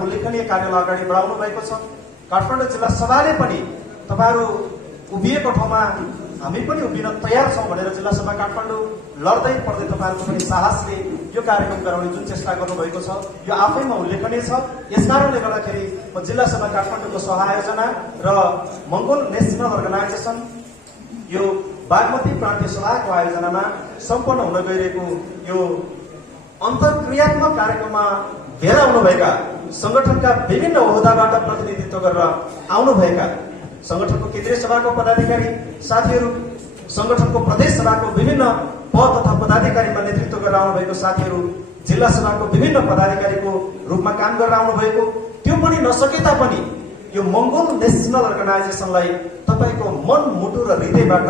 उल्लेखनीय कार्यलाई अगाडि बढाउनु भएको छ। काठमाडौँ जिल्ला सभाले पनि तपाईहरु उभिएको ठाउँमा हामी पनि उभिन तयार छौं भनेर जिल्ला सभा काठमाडौँ लड्दै पर्दै तपाईहरुको पनि साहसले यो कार्यक्रम गराउने जुन चेष्टा गर्नुभएको छ यो आफैमा उल्लेखनीय छ। यसकारणले गर्दाखेरि म जिल्ला सभा काठमाडौँको सह-आयोजना र मंगोल नेशनल अर्गनाइजेसन यो बागमती प्रान्तीय सभाको आयोजनामा सम्पन्न हुन गइरहेको यो अन्तर्क्रियात्मक कार्यक्रममा भेला आउनुभएका संगठनका विभिन्न ओहदाबाट प्रतिनिधित्व गरेर आउनुभएका संगठनको केन्द्रीय सभाको पदाधिकारी साथीहरू, संगठनको प्रदेश सभाको विभिन्न पद तथा पदाधिकारीमा नेतृत्व गरेर आउनुभएको साथीहरू, जिल्ला सभाको विभिन्न पदाधिकारीको रूपमा काम गरेर आउनुभएको, त्यो पनि नसके तापनि यो मंगोल नेशनल अर्गनाइजेसनलाई तपाईको मन, मुटु र हृदयबाट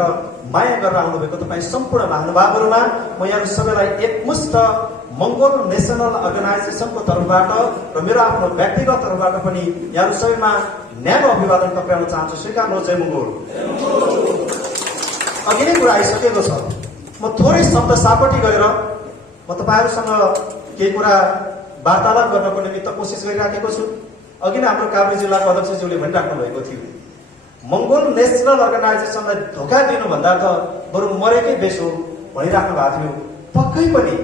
माया गरेर आउनुभएको तपाई सम्पूर्ण महानुभावहरुमा म यहाँ सबैलाई एकमुष्ट मंगोल नेशनल अर्गनाइजेसनको तर्फबाट र मेरो आफ्नो व्यक्तिगत तर्फबाट पनि यहाँ सबैमा न्यानो अभिवादन टक्राउन चाहन्छु। स्वीकार्नुहोस्। जय मंगोल। अघि नै कुरा आइसकेको छ। म थोरै शब्द सापटी गरेर म तपाईहरुसँग केही कुरा वार्तालाप गर्नको निमित्त कोसिस गरिराखेको छु। अघि नै हाम्रो काभ्रे जिल्लाको अध्यक्षज्यूले भनिराख्नु भएको थियो, मंगोल नेशनल अर्गनाइजेसनलाई धोका दिनुभन्दा त बरु मरेकै बेस हो भनिराख्नु भएको थियो। पक्कै पनि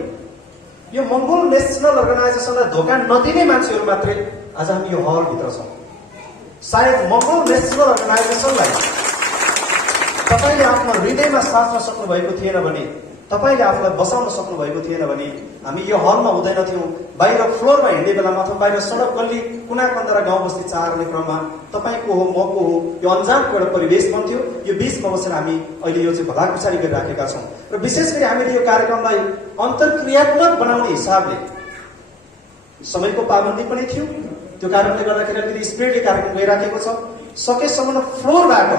यो मंगोल नेशनल अर्गनाइजेसनलाई धोका नदिने मान्छेहरू मात्रै आज हामी यो हल भित्र छौं। सायद मंगोल नेशनल अर्गनाइजेसनलाई तपाईले आफ्नो हृदयमा साच्न सक्नु भएको थिएन भने, तपाईले आफूलाई बसाउन सक्नु भएको थिएन भने हामी यो हलमा हुँदैन थियौं। बाहिर फ्लोरमा हिँड्ने बेलामा अथवा बाहिर सडक गल्ली कुना कन्दरा गाउँ बस्ती चार्ने क्रममा तपाईको हो, मको हो, यो अन्जानको एउटा परिवेश बन्थ्यो। यो बीचमा बसेर हामी अहिले यो चाहिँ भलाकुसारी गरिराखेका छौं र विशेष गरी हामीले यो कार्यक्रमलाई अन्तर्क्रियात्मक बनाउने हिसाबले समयको पाबन्दी पनि थियो। त्यो कारणले गर्दाखेरि अलिकति स्पिडले कार्यक्रम गइराखेको छ। सकेसम्म फ्लोरबाट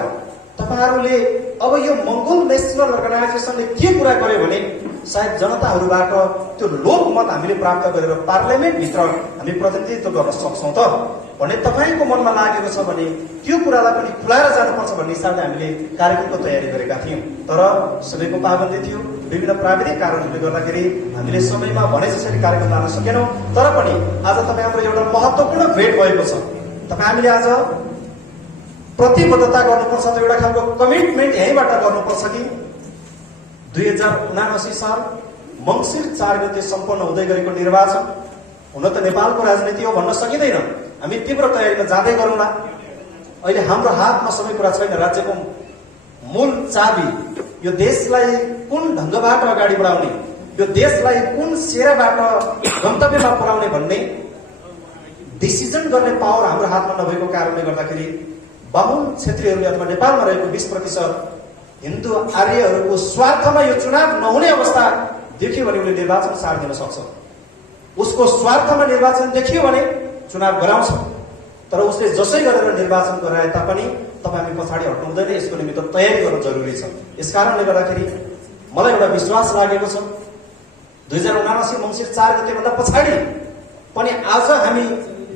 तपाईहरुले अब यो मंगोल नेशनल अर्गनाइजेसनले के कुरा गर्यो भने सायद जनताहरुबाट त्यो लोकमत हामीले प्राप्त गरेर पार्लियामेन्ट भित्र हामी प्रतिनिधित्व गर्न सक्छौं त भन्ने तपाईको मनमा लागेको छ भने त्यो कुरालाई पनि खुलाएर जानुपर्छ भन्ने हिसाबले हामीले कार्यक्रमको तयारी गरेका थियौं। तर सबैको पाबन्दी थियो। विभिन्न प्राविधिक कारणहरूले गर्दाखेरि हामीले समयमा भने जसरी कार्यक्रम लान सकेनौं। तर पनि आज तपाई हाम्रो एउटा महत्त्वपूर्ण भेट भएको छ। तपाई हामीले आज प्रतिबद्धता गर्नुपर्छ, त एउटा खालको कमिटमेन्ट यहीँबाट गर्नुपर्छ कि 2079 साल मंसिर 4 गते सम्पन्न हुँदै गरेको निर्वाचन हुन त नेपालको राजनीति हो भन्न सकिँदैन। हामी तीव्र तयारीमा जाँदै गरौँला। अहिले हाम्रो हातमा सबै कुरा छैन। राज्यको मूल चाबी यो देशलाई कुन ढंगबाट अगाडि बढाउने, यो देशलाई कुन सेराबाट गन्तव्यमा पुर्याउने भन्ने डिसिजन गर्ने पावर हाम्रो हातमा नभएको कारणले गर्दाखेरि बाहुन क्षेत्रीहरूले अथवा नेपालमा रहेको 20% हिन्दू आर्यहरूको स्वार्थमा यो चुनाव नहुने अवस्था देखियो भने उले निर्वाचन सार दिन सक्छ। उसको स्वार्थमा निर्वाचन देखियो भने चुनाव गराउँछ। तर उसले जसै गरेर निर्वाचन गराए तापनि तपाई हामी पछाडी हट्नु हुँदैन। यसको निमित्त तयारी गर्न जरुरी छ। यसकारणले गर्दाखेरि मलाई एउटा विश्वास लागेको छ 2079 मंसिर 4 गते भन्दा पछाडी पनि आज हामी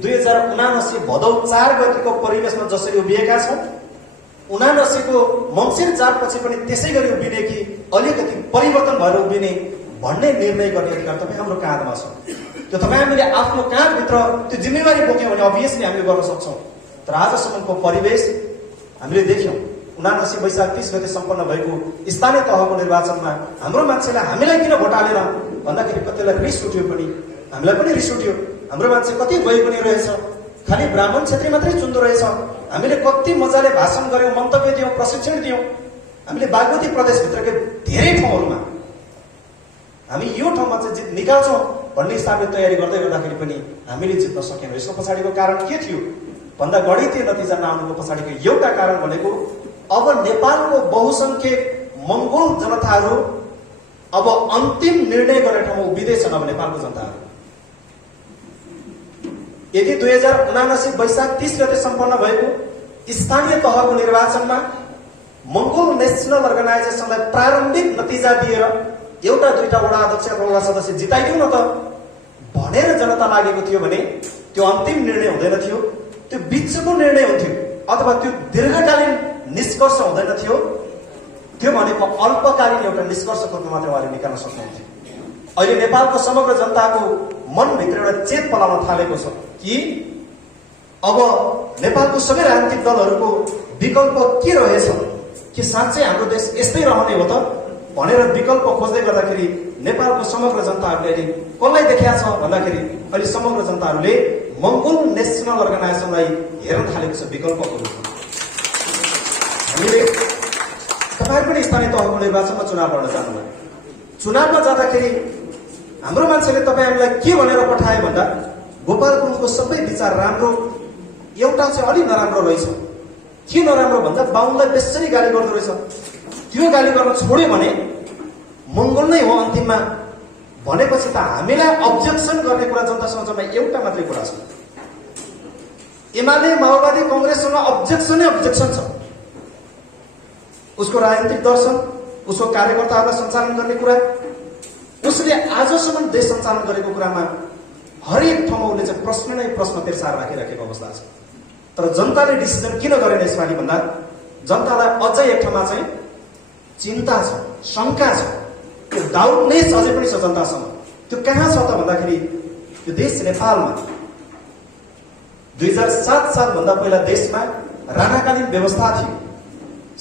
2079 भदौ 4 गतेको परिवेशमा जसरी उभिएका छौं, 79 को मंसिर 4 पछि पनि त्यसै गरी उभिने कि अलिकति परिवर्तन भएर उभिने भन्ने निर्णय गर्ने अधिकार तपाई हाम्रो काँधमा छ। त्यो तपाई हामीले आफ्नो काँधभित्र त्यो जिम्मेवारी बोक्यौं भने अभियसली हामीले गर्न सक्छौं। तर आजसम्मको परिवेश हामीले देख्यौं। 79 वैशाख 30 गते सम्पन्न भएको स्थानीय तहको निर्वाचनमा हाम्रो मान्छेले हामीलाई किन भोट हालेन भन्दाखेरि कतिलाई रिस उठ्यो पनि, हामीलाई पनि रिस उठ्यो। हाम्रो मान्छे कति गइ पनि रहेछ, खाली ब्राह्मण क्षेत्री मात्रै चुन्दो रहेछ। हामीले कति मजाले भाषण गर्यौं, मन्तव्य दियौं, प्रशिक्षण दियौं। हामीले बागमती प्रदेशभित्रकै धेरै ठाउँहरुमा हामी यो ठाउँमा चाहिँ जित निकाल्छौं भन्ने हिसाबले तयारी गर्दै गर्दाखेरि पनि हामीले जित्न सकेनौं। यसको पछाडीको कारण के थियो भन्दा गणितीय नतिजा नआउनुको पछाडीको एउटा कारण भनेको अब नेपालको बहुसंख्यक मंगोल जनताहरू अब अन्तिम निर्णय गर्ने ठाउँमा उभिँदैछन्। अब नेपालको जनताहरू यदि 2079 वैशाख 30 गते सम्पन्न भएको स्थानीय तहको निर्वाचनमा मंगोल नेशनल अर्गनाइजेसनलाई प्रारम्भिक नतिजा दिएर एउटा दुईटा वडा अध्यक्ष र वडा सदस्य जिताइदिउँ न त भनेर जनता लागेको थियो भने त्यो अन्तिम निर्णय हुँदैन थियो, त्यो बीचको निर्णय हुन्थ्यो अथवा त्यो दीर्घकालीन निष्कर्ष हुँदैन थियो। त्यो भनेको अल्पकालीन एउटा निष्कर्षको रूपमा मात्रै उहाँले निकाल्न सक्नुहुन्थ्यो। अहिले नेपालको समग्र जनताको मनभित्र एउटा चेत पलाउन थालेको छ कि अब नेपालको सबै राजनीतिक दलहरूको विकल्प के रहेछ, कि साँच्चै हाम्रो देश यस्तै रहने हो त भनेर विकल्प खोज्दै गर्दाखेरि नेपालको समग्र जनताहरूले अहिले कसलाई देखिया छ भन्दाखेरि अहिले समग्र जनताहरूले मङ्गोल नेसनल अर्गनाइजेसनलाई हेर्न थालेको छ विकल्पको रूपमा। हामीले तपाईहरु पनि स्थानीय तहको निर्वाचनमा चुनाव लड्न जानुभयो। चुनावमा जाँदाखेरि हाम्रो मान्छेले तपाईहरुलाई के भनेर पठाए भन्दा गोपाल गुरुङको सबै विचार राम्रो, एउटा चाहिँ अलि नराम्रो रहेछ। के नराम्रो भन्दा बाहुनलाई बेसरी गाली गर्दो रहेछ। त्यो गाली गर्न छोड्यो भने मङ्गोल नै हो अन्तिममा भनेपछि त हामीलाई अब्जेक्सन गर्ने कुरा जनता समाजमा एउटा मात्रै कुरा छ। एमाले माओवादी कांग्रेससँग अब्जेक्सन छ। उसको राजनीतिक दर्शन, उसको कार्यकर्ताहरूलाई सञ्चालन गर्ने कुरा, उसले आजसम्म देश सञ्चालन गरेको कुरामा हरेक ठाउँमा उसले चाहिँ प्रश्न नै प्रश्न तिर्सार राखिराखेको अवस्था छ। तर जनताले डिसिजन किन गरेन यसपालि भन्दा जनतालाई अझै एक ठाउँमा चाहिँ चिन्ता छ, शंका छ, त्यो डाउटनेस अझै पनि छ जनतासँग। त्यो कहाँ छ त भन्दाखेरि यो देश नेपालमा 2007 सालभन्दा पहिला देशमा राणाकालीन व्यवस्था थियो।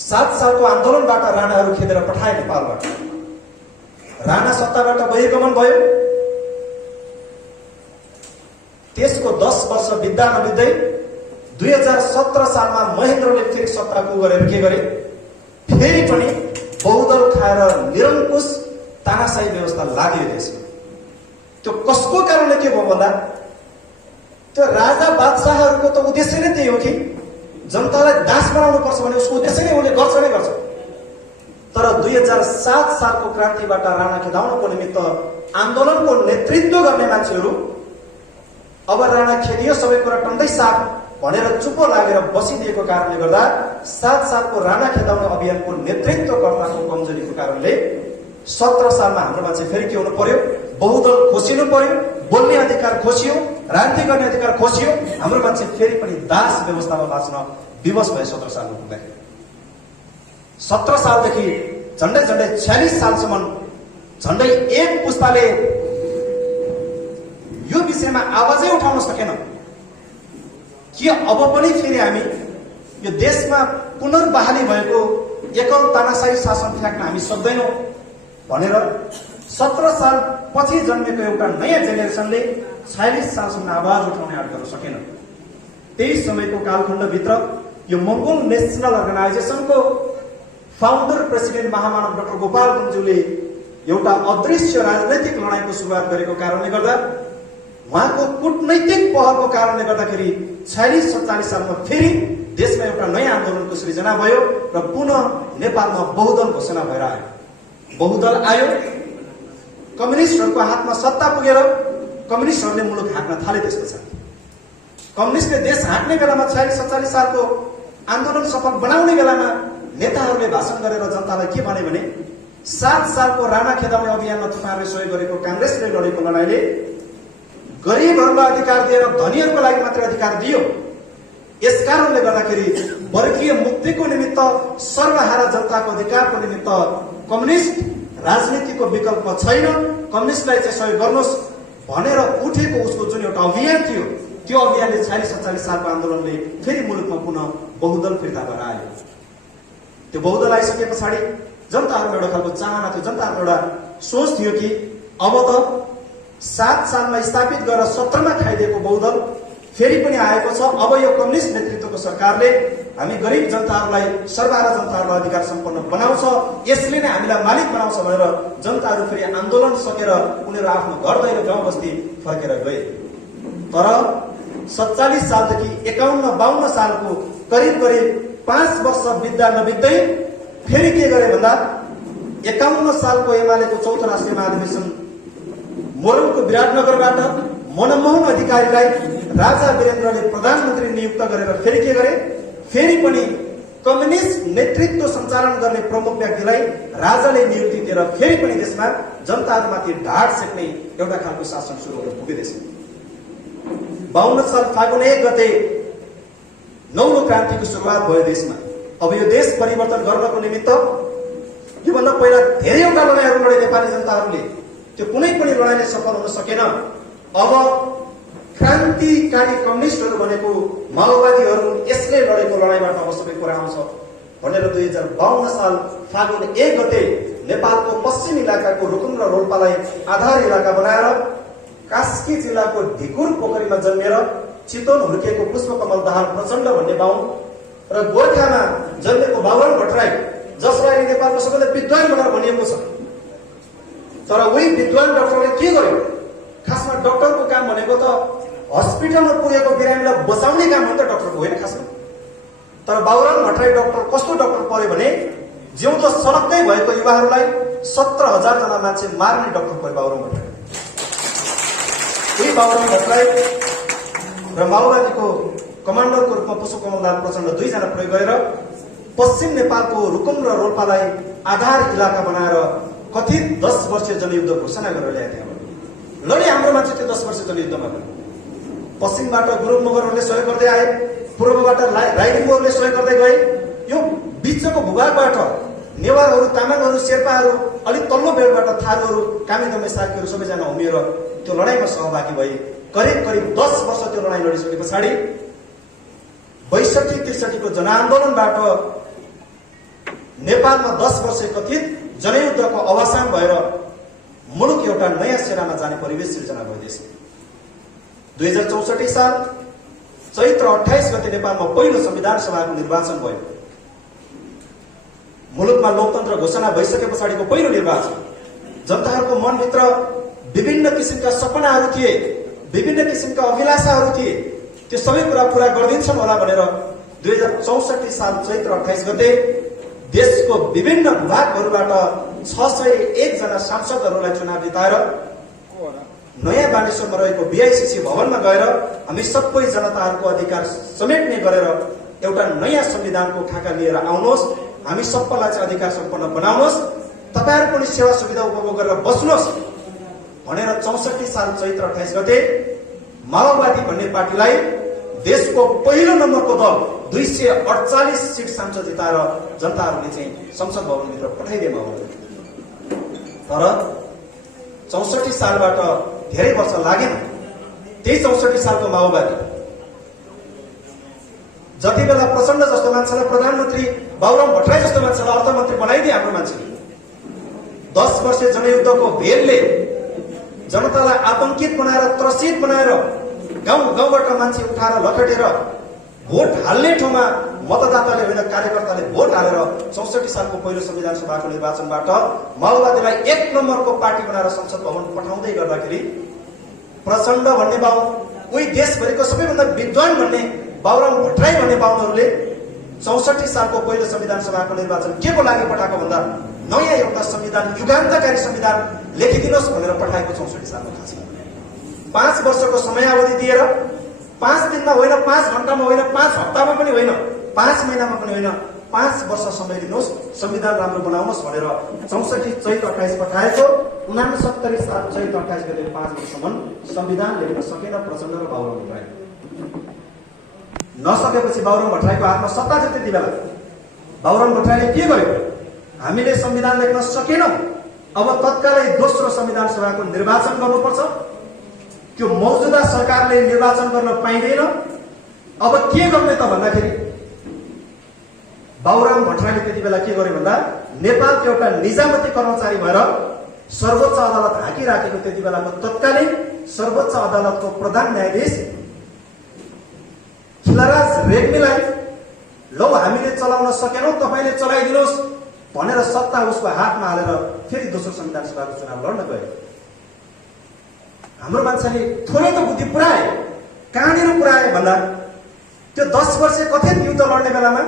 7 सालको आन्दोलनबाट राणाहरू खेदेर पठाए नेपालबाट। राणा सत्ताबाट बहिर्गमन भयो। त्यसको 10 वर्ष बित्दा नबित्दै 2017 सालमा महेन्द्रले फेरि सत्ताको गरेर के गरे, फेरि पनि बहुदल खाएर निरङ्कुश तानाशाही व्यवस्था लाग्यो देशमा। त्यो कसको कारणले के भयो भन्दा त्यो राजा बादशाहहरूको त उद्देश्य नै त्यही हो कि जनतालाई दास बनाउनु पर्छ भने उसको उद्देश्य नै उसले गर्छ नै गर्छ। तर 2007 सालको क्रान्तिबाट राणा खेदाउनको निमित्त आन्दोलनको नेतृत्व गर्ने मान्छेहरू अब राणा खेदियो, सबै कुरा टन्दै साफ भनेर चुप लागेर बसिदिएको कारणले गर्दा 7 सालको राणा खेदाउने अभियानको नेतृत्वकर्ताको कमजोरीको कारणले 17 सालमा हाम्रो मान्छे फेरि के हुनु पर्यो, बहुदल खोसिनु पर्यो, बोल्ने अधिकार खोसियो, राजनीति गर्ने अधिकार खोसियो। हाम्रो मान्छे फेरि पनि दास व्यवस्थामा बाँच्न विवश भए 17 सालमा पुग्दाखेरि। 17 सालदेखि झन्डै 46 सालसम्म झन्डै एक पुस्ताले यो विषयमा आवाजै उठाउन सकेन कि अब पनि फेरि हामी यो देशमा पुनर्बहाली भएको एकल तानाशाही शासन फ्याँक्न हामी सक्दैनौँ भनेर 17 साल पछि जन्मेको एउटा नयाँ जेनेरेसनले 46 सालसम्म आवाज उठाउने आँट गर्न सकेन। त्यही समयको कालखण्डभित्र यो मङ्गोल नेसनल अर्गनाइजेसनको फाउन्डर प्रेसिडेन्ट महामानव डाक्टर गोपाल गुरुङज्यूले एउटा अदृश्य राजनैतिक लडाईँको सुरुवात गरेको कारणले गर्दा उहाँको कूटनैतिक पहलको कारणले गर्दाखेरि 46-47 सालमा फेरि देशमा एउटा नयाँ आन्दोलनको सृजना भयो र पुनः नेपालमा बहुदल घोषणा भएर आयो। बहुदल आयो, कम्युनिस्टहरूको हातमा सत्ता पुगेर कम्युनिस्टहरूले मुलुक हाँक्न थाले। त्यसपछि कम्युनिस्टले देश हाँक्ने बेलामा 46-47 सालको आन्दोलन सफल बनाउने बेलामा नेताहरूले भाषण गरेर जनतालाई के भने 7 सालको राणा खेदाउने अभियानमा तपाईँहरूले सहयोग गरेको काङ्ग्रेसले लडेको लडाईँले गरिबहरूलाई अधिकार दिएर धनीहरूको लागि मात्रै अधिकार दियो। यसकारणले गर्दाखेरि वर्गीय मुक्तिको निमित्त, सर्वहारा जनताको अधिकारको निमित्त कम्युनिस्ट राजनीतिको विकल्प छैन, कम्युनिस्टलाई चाहिँ सहयोग गर्नुहोस् भनेर उठेको उसको जुन एउटा अभियान थियो, त्यो अभियानले 46-47 सालको आन्दोलनले फेरि मुलुकमा पुनः बहुदल फिर्ता भएर आयो। त्यो बहुदल आइसके पछाडि जनताहरूको एउटा खालको चाहना थियो, जनताहरूको एउटा सोच थियो कि अब त 7 सालमा स्थापित गरेर 17 मा खाइदिएको बहुदल फेरि पनि आएको छ। अब यो कम्युनिस्ट नेतृत्वको सरकारले हामी गरिब जनताहरूलाई, सर्वहारा जनताहरूलाई अधिकार सम्पन्न बनाउँछ, यसले नै हामीलाई मालिक बनाउँछ भनेर जनताहरू फेरि आन्दोलन सकेर उनीहरू आफ्नो घर दैलो गाउँ बस्ती फर्केर गए। तर 47 सालदेखि 51-52 सालको करिब 5 वर्ष बित्दा नबित्दै फेरि के गरे भन्दा 51 सालको एमालेको चौथो राष्ट्रिय महाधिवेशन मोरङको विराटनगरबाट मनमोहन अधिकारीलाई राजा वीरेन्द्रले प्रधानमन्त्री नियुक्त गरेर फेरि के गरे, फेरि पनि कम्युनिस्ट नेतृत्व सञ्चालन गर्ने प्रमुख व्यक्तिलाई राजाले नियुक्ति दिएर फेरि पनि देशमा जनताहरूमाथि ढाड सेक्ने एउटा खालको शासन सुरु हुन पुगेछ। 52 साल फागुन 1 गते नौलो क्रान्तिको सुरुवात भयो देशमा। अब यो देश परिवर्तन गर्नको निमित्त योभन्दा पहिला धेरैवटा लडाइँहरू लडे नेपाली जनताहरूले, त्यो कुनै पनि लडाइँले सफल हुन सकेन। अब क्रान्तिकारी कम्युनिस्टहरू भनेको माओवादीहरू यसले लडेको लडाइँबाट अब सबै कुरा आउँछ भनेर 2052 साल फागुन 1 गते नेपालको पश्चिम इलाकाको रुकुम र रोल्पालाई आधार इलाका बनाएर कास्की जिल्लाको ढिकुर पोखरीमा जन्मेर चितवन हुर्किएको पुष्पकमल दाहाल प्रचण्ड भन्ने बाहुन र गोर्खामा जन्मेको बाबुराम भट्टराई, जसलाई नेपालको सबैभन्दा विद्वान भनेर भनिएको छ। तर उही विद्वान डाक्टरले के गर्यो? खासमा डाक्टरको काम भनेको त हस्पिटलमा पुगेको बिरामीलाई बचाउने काम हो नि त डाक्टरको, होइन खासमा। तर बाबुराम भट्टराई डाक्टर कस्तो डाक्टर पर्यो भने जिउँदो सडकमै भएको युवाहरूलाई 17,000 जना मान्छे मार्ने डाक्टर पर्यो बाबुराम भट्टराई। उही बाबुराम भट्टराई र माओवादीको कमान्डरको रूपमा पुष्पकमल दाहाल प्रचण्ड 2 जना प्रयोग गरेर पश्चिम नेपालको रुकुम र रोल्पालाई आधार इलाका बनाएर कथित 10 वर्षीय जनयुद्ध घोषणा गरेर ल्याए थिए। लडे हाम्रो मान्छे त्यो 10 वर्षीय जनयुद्धमा पनि। पश्चिमबाट गुरुङ मगरहरूले सहयोग गर्दै आए, पूर्वबाट राई लिम्बूहरूले सहयोग गर्दै गए। यो बिचको भूभागबाट नेवारहरू, तामाङहरू, शेर्पाहरू, अलिक तल्लो बेडबाट थारूहरू, कामी सार्कीहरू सबैजना उमिएर त्यो लडाइँमा सहभागी भए। करिब 10 वर्ष त्यो लडाइँ लडिसके पछाडि 62-63 को जनआन्दोलनबाट नेपालमा 10 वर्ष कथित जनयुद्धको अवसान भएर मुलुक एउटा नयाँ सेनामा जाने परिवेश सिर्जना भयो देशमा। 2064 साल चैत्र 28 गते नेपालमा पहिलो संविधान सभाको निर्वाचन भयो। मुलुकमा लोकतन्त्र घोषणा भइसके पछाडिको पहिलो निर्वाचन। जनताहरूको मनभित्र विभिन्न किसिमका सपनाहरू थिए, विभिन्न किसिमका अभिलाषाहरू थिए। त्यो सबै कुरा पूरा गरिदिन्छन् होला भनेर 2064 साल चैत्र 28 गते देशको विभिन्न विभागहरूबाट 601 जना सांसदहरूलाई चुनाव जिताएर नयाँ बानेश्वरमा रहेको BICC भवनमा गएर हामी सबै जनताहरूको अधिकार समेट्ने गरेर एउटा नयाँ संविधानको खाका लिएर आउनुहोस्, हामी सबैलाई चाहिँ अधिकार सम्पन्न बनाउनुहोस्, तपाईहरु पनि सेवा सुविधा उपभोग गरेर बस्नुहोस् भनेर 64 साल चैत्र 28 गते माओवादी भन्ने पार्टीलाई देशको पहिलो नम्बरको दल 248 सिट सांसद जिताएर जनताहरूले चाहिँ संसद भवनभित्र पठाइदिए माओवादी। तर 64 सालबाट धेरै वर्ष लागेन। त्यही 64 सालको माओवादी जति बेला प्रचण्ड जस्तो मान्छेलाई प्रधानमन्त्री, बाबुराम भट्टराई जस्तो मान्छेलाई अर्थमन्त्री बनाइदिए हाम्रो मान्छेले 10 वर्ष जनयुद्धको भेलले जनतालाई आतंकित बनाएर, त्रसित बनाएर गाउँबाट मान्छे उठाएर लखेटेर भोट हाल्ने ठाउँमा मतदाताले होइन कार्यकर्ताले भोट हालेर 64 सालको पहिलो संविधान सभाको निर्वाचनबाट माओवादीलाई 1 नम्बरको पार्टी बनाएर संसद भवन पठाउँदै गर्दाखेरि प्रचण्ड भन्ने बाबु, उही देशभरिको सबैभन्दा विद्वान भन्ने बाबुराम भट्टराई भन्ने बाबुहरूले 64 सालको पहिलो संविधान सभाको निर्वाचन के को लागि पठाएको भन्दा नयाँ एउटा संविधान, युगान्तकारी संविधान लेखिदिनुहोस् भनेर पठाएको 64 सालको खासमा 5 वर्षको समयावधि दिएर 5 दिनमा होइन, 5 घण्टामा होइन, 5 हप्तामा पनि होइन, 5 महिनामा पनि होइन, 5 वर्ष समय दिनुहोस्, संविधान राम्रो बनाउनुहोस् भनेर 64 चैत्र 28 पठाएको। 69 साल चैत्र 28 गते 5 वर्षसम्म संविधान लेख्न सकेन प्रचण्ड र बाबुराम भट्टराई। नसकेपछि बाबुराम भट्टराईको हातमा सत्ता थियो। त्यति बेला बाबुराम भट्टराईले के गर्यो? हामीले संविधान लेख्न सकेनौं, अब तत्कालै दोस्रो संविधान सभाको निर्वाचन गर्नुपर्छ। त्यो मौजुदा सरकारले निर्वाचन गर्न पाइँदैन। अब के गर्ने त भन्दाखेरि बाबुराम भट्टराईले त्यति बेला के गर्यो भन्दा नेपालको एउटा निजामती कर्मचारी भएर सर्वोच्च अदालत हाँकिराखेको त्यति बेलाको तत्कालीन सर्वोच्च अदालतको प्रधान न्यायाधीश खिलराज रेग्मीलाई लौ हामीले चलाउन सकेनौं, तपाईले चलाइदिनुहोस् भनेर सत्ता उसको हातमा हालेर फेरि दोस्रो संविधान सभाको चुनाव लड्न गयो। हाम्रो मान्छेले थोरै त बुद्धि पुर्याए, कहाँनिर पुर्याए भन्दा त्यो 10 वर्ष कथित युद्ध लड्ने बेलामा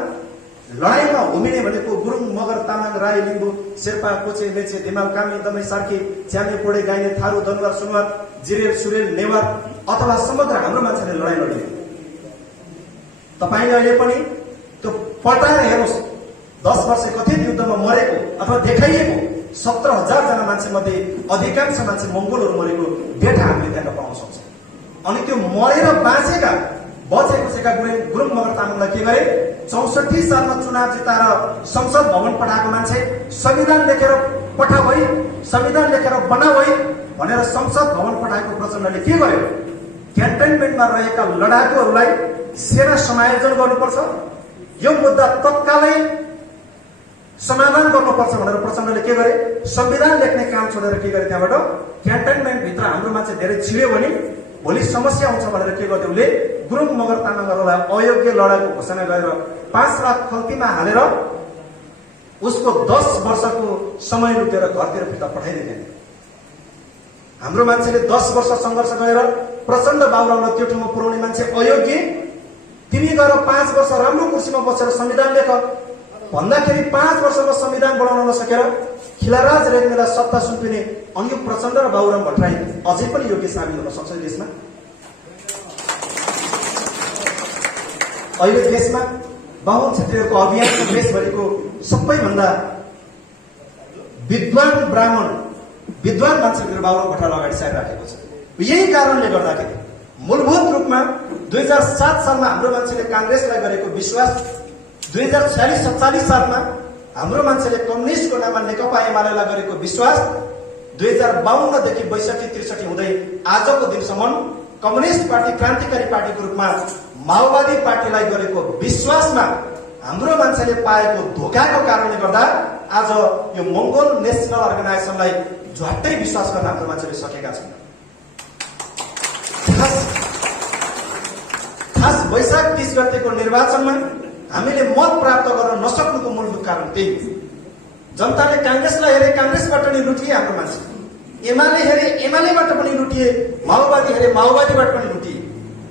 लडाईँमा हुमिने भनेको गुरुङ, मगर, तामाङ, राई, लिम्बू, शेर्पा, कोचे, मेचे, धिमाल, कामी, दमै, सार्की, च्यामे, पोडे, गाइने, थारू, दनुवार, सुनवार, जिरेल, सुरेल, नेवार अथवा समग्र हाम्रो मान्छेले लडाईँ लड्यो। तपाईले अहिले पनि त्यो पल्टाएर हेर्नुहोस्, 10 वर्ष कथित युद्धमा मरेको अथवा देखाइएको 17,000 जना मान्छे मध्ये अधिकांश मान्छे मंगोलहरू मरेको डेटा हामीले त्यहाँ पाउन सक्छौं। अनि त्यो मरेर बाँचेका बचेको गुरुङ, मगर, तामाङलाई के गरे? 64 सालमा चुनाव जिताएर संसद भवन पठाएको मान्छे संविधान लेखेर पठाऊ है, संविधान लेखेर बनाऊ है भनेर संसद भवन पठाएको प्रचण्डले के गर्यो? क्यान्टनमेन्टमा रहेका लडाकुहरूलाई सेना समायोजन गर्नुपर्छ, यो मुद्दा तत्कालै समाधान गर्नुपर्छ भनेर प्रचण्डले के गरे? संविधान लेख्ने काम छोडेर के गरे? त्यहाँबाट क्यान्टनमेन्ट भित्र हाम्रो मान्छे धेरै छिर्यो भने भोलि समस्या हुन्छ भनेर के गर्यो? उसले गुरुङ मगर तामाङहरूलाई अयोग्य लडाकु घोषणा गरेर 5 लाख खल्तीमा हालेर उसको 10 वर्षको समय लुटेर घरतिर फिर्ता पठाइदिने। हाम्रो मान्छेले 10 वर्ष सङ्घर्ष गरेर प्रचण्ड बाबुरामलाई त्यो ठाउँमा पुर्याउने मान्छे अयोग्य, तिमी गएर 5 वर्ष राम्रो कुर्सीमा बसेर संविधान लेख भन्दाखेरि 5 वर्षमा संविधान बनाउन नसकेर खिलाराज रेग्मीलाई सत्ता सुम्पिने अनि यो प्रचण्ड र बाबुराम भट्टराई अझै पनि योग्य साबित हुन सक्छ देशमा। अहिले देशमा बाहुन क्षेत्रीहरूको अभियान देशभरिको सबैभन्दा विद्वान ब्राह्मण विद्वान मान्छेहरू बाबुराम भट्टराईलाई अगाडि सारिराखेको छ। यही कारणले गर्दाखेरि मूलभूत रूपमा 2007 सालमा हाम्रो मान्छेले काङ्ग्रेसलाई गरेको विश्वास, 2046-47 सालमा हाम्रो मान्छेले कम्युनिस्टको नाममा नेकपा एमालेलाई गरेको विश्वास, 2052 देखि 62-63 हुँदै आजको दिनसम्म कम्युनिस्ट पार्टी क्रान्तिकारी पार्टीको रूपमा माओवादी पार्टीलाई गरेको विश्वासमा हाम्रो मान्छेले पाएको धोकाको कारणले गर्दा आज यो मङ्गोल नेसनल अर्गनाइजेसनलाई झट्टै विश्वास गर्न हाम्रो मान्छेले सकेका छन्। खास वैशाख 30 गतेको निर्वाचनमा हामीले मत प्राप्त गर्न नसक्नुको मूल कारण त्यही हो। जनताले काङ्ग्रेसलाई हेरे काङ्ग्रेसबाट नि लुटिए हाम्रो मान्छे, एमाले हेरे एमालेबाट पनि लुटिए, माओवादी हेरे माओवादीबाट पनि लुटिए।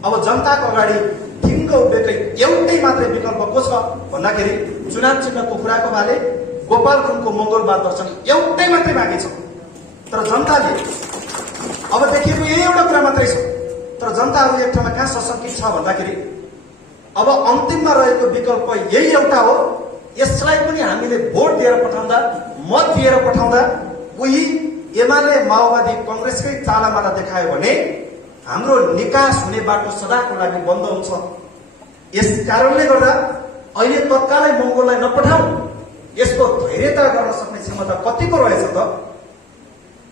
अब जनताको अगाडि ठिङ्ग उभिएकै एउटै मात्रै विकल्प को छ भन्दाखेरि चुनाव चिन्हको कुराको बाले गोपाल गुरुङको मङ्गोलवाद दर्शन एउटै मात्रै बाँकी छ। तर जनताले अब देखिएको यही एउटा कुरा मात्रै छ। तर जनताहरू एक ठाउँमा कहाँ सशङ्कित छ भन्दाखेरि अब अन्तिममा रहेको विकल्प यही एउटा हो। यसलाई पनि हामीले भोट दिएर पठाउँदा, मत दिएर पठाउँदा उही एमाले माओवादी काङ्ग्रेसकै चालामाला देखायो भने हाम्रो निकास हुने बाटो सदाको लागि बन्द हुन्छ। यस कारणले गर्दा अहिले तत्कालै मङ्गोललाई नपठाऊ, यसको धैर्यता गर्न सक्ने क्षमता कतिको रहेछ त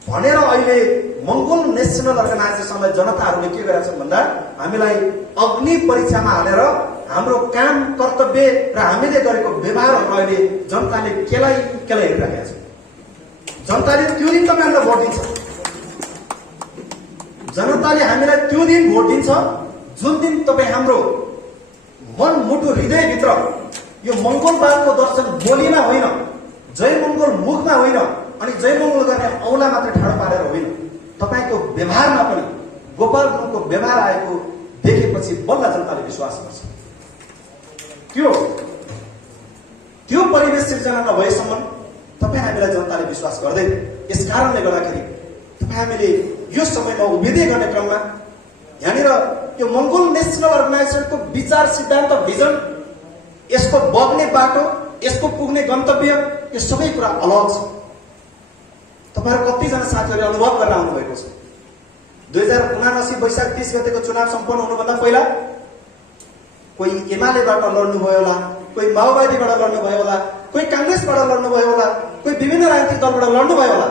भनेर अहिले मङ्गोल नेसनल अर्गनाइजेसनलाई जनताहरूले के गरेका छन् भन्दा हामीलाई अग्नि परीक्षामा हालेर हाम्रो काम कर्तव्य र हामीले गरेको व्यवहारहरू अहिले जनताले केलाई हेरिरहेका छन्। जनताले त्यो दिन तपाईँ हामीलाई भोट दिन्छ, जनताले हामीलाई त्यो दिन भोट दिन्छ जुन दिन तपाईँ हाम्रो मन मुटु हृदयभित्र यो मङ्गोलवादको दर्शन बोलीमा होइन, जय मङ्गोल मुखमा होइन अनि जय मङ्गोल गर्ने औला मात्रै ठाडो पारेर होइन, तपाईँको व्यवहारमा पनि गोपाल गुरुङको व्यवहार आएको देखेपछि बल्ल जनताले विश्वास गर्छ। त्यो परिवेश सिर्जना नभएसम्म तपाईँ हामीलाई जनताले विश्वास गर्दैन। यस कारणले गर्दाखेरि तपाईँ हामीले यो समयमा उभिँदै गर्ने क्रममा यहाँनिर यो मङ्गोल नेसनल अर्गनाइजेसनको विचार सिद्धान्त भिजन, यसको बग्ने बाटो, यसको पुग्ने गन्तव्य, यो सबै कुरा अलग छ। तपाईँहरू कतिजना साथीहरूले अनुभव गरेर आउनुभएको छ। 2079 वैशाख 30 गतेको चुनाव सम्पन्न हुनुभन्दा पहिला कोही एमालेबाट लड्नुभयो होला, कोही माओवादीबाट लड्नुभयो होला, कोही काङ्ग्रेसबाट लड्नुभयो होला, कोही विभिन्न राजनीतिक दलबाट लड्नुभयो होला।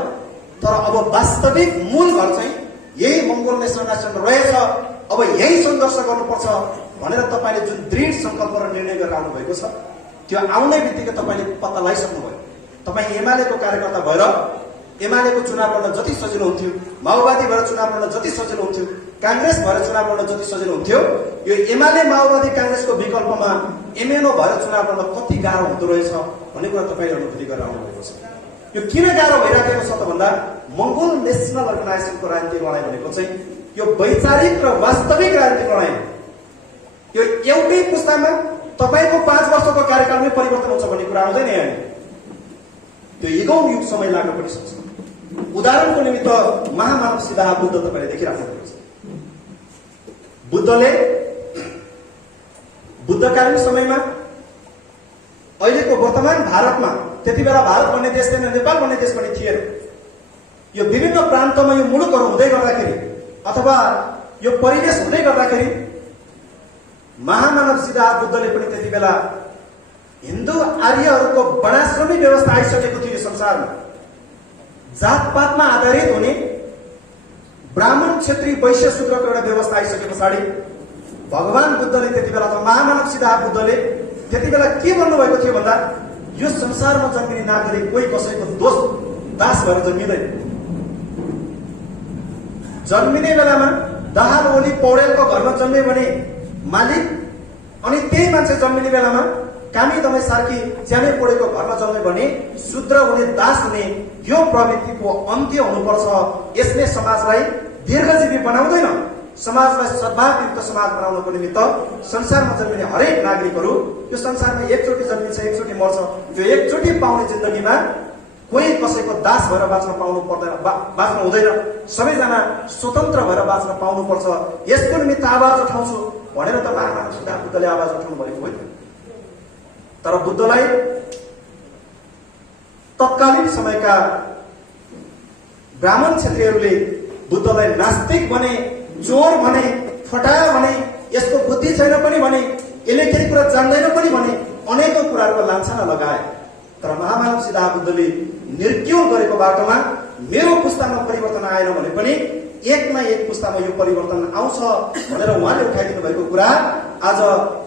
तर अब वास्तविक मूल घर चाहिँ यही मङ्गोल नेसनल अर्गनाइजेसन रहेछ, अब यही सङ्घर्ष गर्नुपर्छ भनेर तपाईँले जुन दृढ सङ्कल्प र निर्णय गरेर आउनुभएको छ, त्यो आउने बित्तिकै तपाईँले पत्ता लगाइसक्नुभयो। तपाईँ एमालेको कार्यकर्ता भएर एमालेको चुनाव लड्न जति सजिलो हुन्थ्यो, माओवादी भएर चुनाव लड्न जति सजिलो हुन्थ्यो, काङ्ग्रेस भएर चुनाव लड्न जति सजिलो हुन्थ्यो, यो एमाले माओवादी काङ्ग्रेसको विकल्पमा एमएनओ भएर चुनाव लड्न कति गाह्रो हुँदो रहेछ भन्ने कुरा तपाईँले अनुभूति गरेर आउनुभएको छ। यो किन गाह्रो भइराखेको छ त भन्दा मङ्गोल नेसनल अर्गनाइजेसनको राजनीतिक लडाइँ भनेको चाहिँ यो वैचारिक र वास्तविक राजनीतिक लडाइँ। यो एउटै पुस्तामा तपाईँको 5 वर्षको कार्यकालमै परिवर्तन हुन्छ भन्ने कुरा आउँदैन यहाँ। त्यो युगौं युग समय लाग्न पनि सक्छ। उदाहरणको निमित्त महामानव सिद्धार्थ बुद्ध तपाईँले देखिराख्नु भएको छ। बुद्धकालीन समयमा अहिलेको वर्तमान भारतमा, त्यति बेला भारत भन्ने देश थिएन, नेपाल भन्ने देश पनि थिएन। यो विभिन्न प्रान्तमा यो मुलुकहरू हुँदै गर्दाखेरि अथवा यो परिवेश हुँदै गर्दाखेरि महामानव सिद्धार्थ बुद्धले पनि त्यति बेला हिन्दू आर्यहरूको वर्णाश्रमी व्यवस्था आइसकेको थियो यो संसारमा। जातपातमा आधारित हुने ब्राह्मण क्षेत्रीय वैश्य शूद्रको एउटा व्यवस्था आइसके पछाडि भगवान बुद्धले त्यति बेला अथवा महामानव सिद्धार्थ बुद्धले त्यति बेला के भन्नुभएको थियो भन्दा यो संसारमा जन्मिने नागरिक कोही कसैको दास भएर जन्मिँदैन। जन्मिने बेलामा दाहाल ओली पौडेलको घरमा जन्मे भने मालिक, अनि त्यही मान्छे जन्मिने बेलामा कामी दमै सार्की च्यामे पौडेलको घरमा जन्मे भने शूद्र हुने, दास हुने यो प्रवृत्तिको अन्त्य हुनुपर्छ। यसले समाजलाई दीर्घजीवी बनाउँदैन। समाजलाई सद्भावयुक्त समाज बनाउनको निमित्त संसारमा जन्मिने हरेक नागरिकहरू यो संसारमा एकचोटि जन्मिन्छ, एकचोटि मर्छ। त्यो एकचोटि पाउने जिन्दगीमा कोही कसैको दास भएर बाँच्न पाउनु पर्दैन, बाँच्न हुँदैन। सबैजना स्वतन्त्र भएर बाँच्न पाउनुपर्छ। यसको निमित्त आवाज उठाउँछु भनेर त महामानव सिद्धार्थ बुद्धले आवाज उठाउनु भएको होइन। तर बुद्धलाई तत्कालीन समयका ब्राह्मण क्षेत्रीहरूले बुद्धलाई नास्तिक भने, चोर भने, फटाया भने, यसको बुद्धि छैन पनि भने, यसले केही कुरा जान्दैन पनि भने अनेकौं कुराहरूको लान्छना लगाए। तर महामानव सिद्धार्थ बुद्धले निर्क्युल गरेको बाटोमा मेरो पुस्तामा परिवर्तन आएन भने पनि एक न एक पुस्तामा यो परिवर्तन आउँछ भनेर उहाँले उठाइदिनु भएको कुरा आज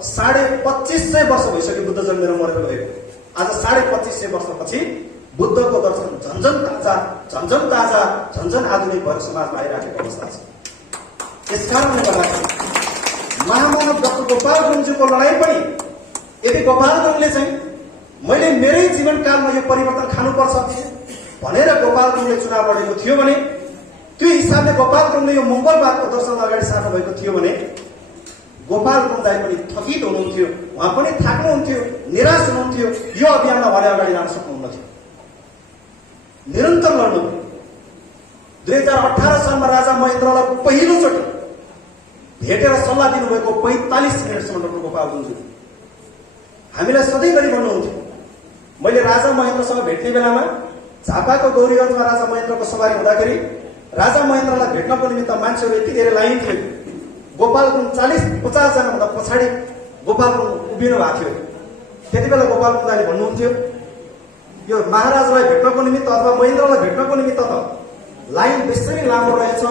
2550 वर्ष भइसक्यो बुद्ध जन्मेर मरेर गएको। आज 2550 वर्षपछि बुद्धको दर्शन झन्झन ताजा, झन्झन आधुनिक भएर समाजमा आइराखेको अवस्था छ। यस कारणले गर्दाखेरि महामानव डाक्टर गोपाल गुरुङज्यूको लडाईँ पनि यदि गोपाल गुरुङले चाहिँ मैले मेरै जीवनकालमा यो परिवर्तन खानुपर्छ भनेर गोपाल गुरुङले चुनाव लडेको थियो भने, त्यो हिसाबले गोपाल गुरुङले यो मङ्गलवादको दर्शन अगाडि सार्नु भएको थियो भने गोपाल गुरुङ दाइ पनि थकित हुनुहुन्थ्यो, उहाँ पनि थाक्नुहुन्थ्यो, निराश हुनुहुन्थ्यो, यो अभियानलाई उहाँले अगाडि लान सक्नुहुन्न थियो। निरन्तर लड्नु। 2018 सालमा राजा महेन्द्रलाई पहिलोचोटि भेटेर सल्लाह दिनुभएको 45 मिनटसम्म डाक्टर गोपाल गुरुङज्यू हामीलाई सधैँभरि भन्नुहुन्थ्यो। मैले राजा महेन्द्रसँग भेट्ने बेलामा झापाको गौरीगञ्जमा राजा महेन्द्रको सवारी हुँदाखेरि राजा महेन्द्रलाई भेट्नको निमित्त मान्छेहरू यति धेरै लाइन थियो। गोपाल गुरुङ 40-50 जनाभन्दा पछाडि गोपाल गुरुङ उभिनु भएको थियो। त्यति बेला गोपाल गुरुङ दाइले भन्नुहुन्थ्यो, यो महाराजलाई भेट्नको निमित्त अथवा महेन्द्रलाई भेट्नको निमित्त त लाइन बेसरी लामो रहेछ,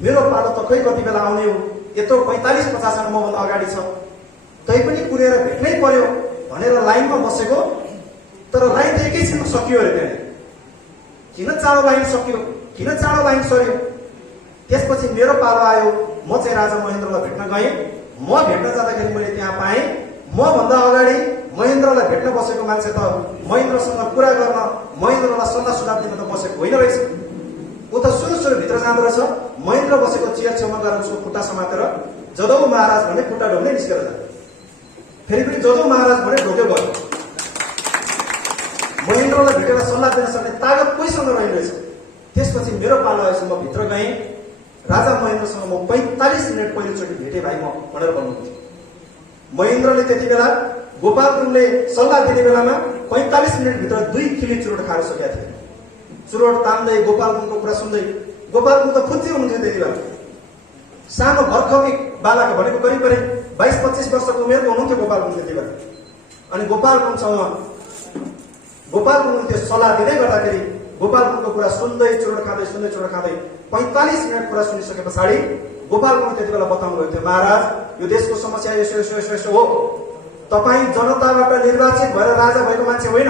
मेरो पालो त खै कति बेला आउने हो, यत्रो 45-50 जना मभन्दा अगाडि छ, तै पनि कुरेर भेट्नै पर्यो भनेर लाइनमा बसेको। तर लाइन त एकैछिनमा सकियो अरे। त्यहाँ किन चाँडो लाइन सकियो, किन चाँडो लाइन सर्यो? त्यसपछि मेरो पालो आयो, म चाहिँ राजा महेन्द्रलाई भेट्न गएँ। म भेट्न जाँदाखेरि मैले त्यहाँ पाएँ म भन्दा अगाडि महेन्द्रलाई भेट्न बसेको मान्छे त महेन्द्रसँग कुरा गर्न, महेन्द्रलाई सल्लाह सुझाव दिन त बसेको होइन रहेछ। ऊ त सुरु भित्र जाँदो रहेछ, महेन्द्र बसेको चेयर छेउमा गएर उसको खुट्टा समातेर जदौ महाराज भने खुट्टा ढोक्नै निस्केर जान्छ। फेरि पनि जदौ महाराज भने ढोक्यो भयो। महेन्द्रलाई भेटेर सल्लाह दिन सक्ने तागत कोहीसँग रहिरहेछ। त्यसपछि मेरो पालो आएपछि म भित्र गएँ। राजा महेन्द्रसँग म 45 मिनट पहिलोचोटि भेटेँ भाइ म भनेर भन्नुहुन्थ्यो। महेन्द्रले त्यति बेला गोपाल गुरुङले सल्लाह दिने बेलामा 45 मिनटभित्र 2 किलो चुरोट खाएर सकेका थिए। चुरोट तान्दै गोपाल गुरुङको कुरा सुन्दै, गोपाल गुरुङ त खुच्ची हुनुहुन्थ्यो त्यति बेला। सानो भर्खरै बालक भनेको करिब 22-25 वर्षको उमेरको हुनुहुन्थ्यो गोपाल गुरुङ त्यति बेला। अनि गोपाल गुरुङले त्यो सल्लाह दिँदै गर्दाखेरि गोपाल गुरुङको कुरा सुन्दै चुरोट खाँदै 45 मिनट कुरा सुनिसके पछाडि गोपाल गुरुङ त्यति बेला बताउनु भएको थियो, महाराज यो देशको समस्या यसो हो। तपाईँ जनताबाट निर्वाचित भएर राजा भएको मान्छे होइन,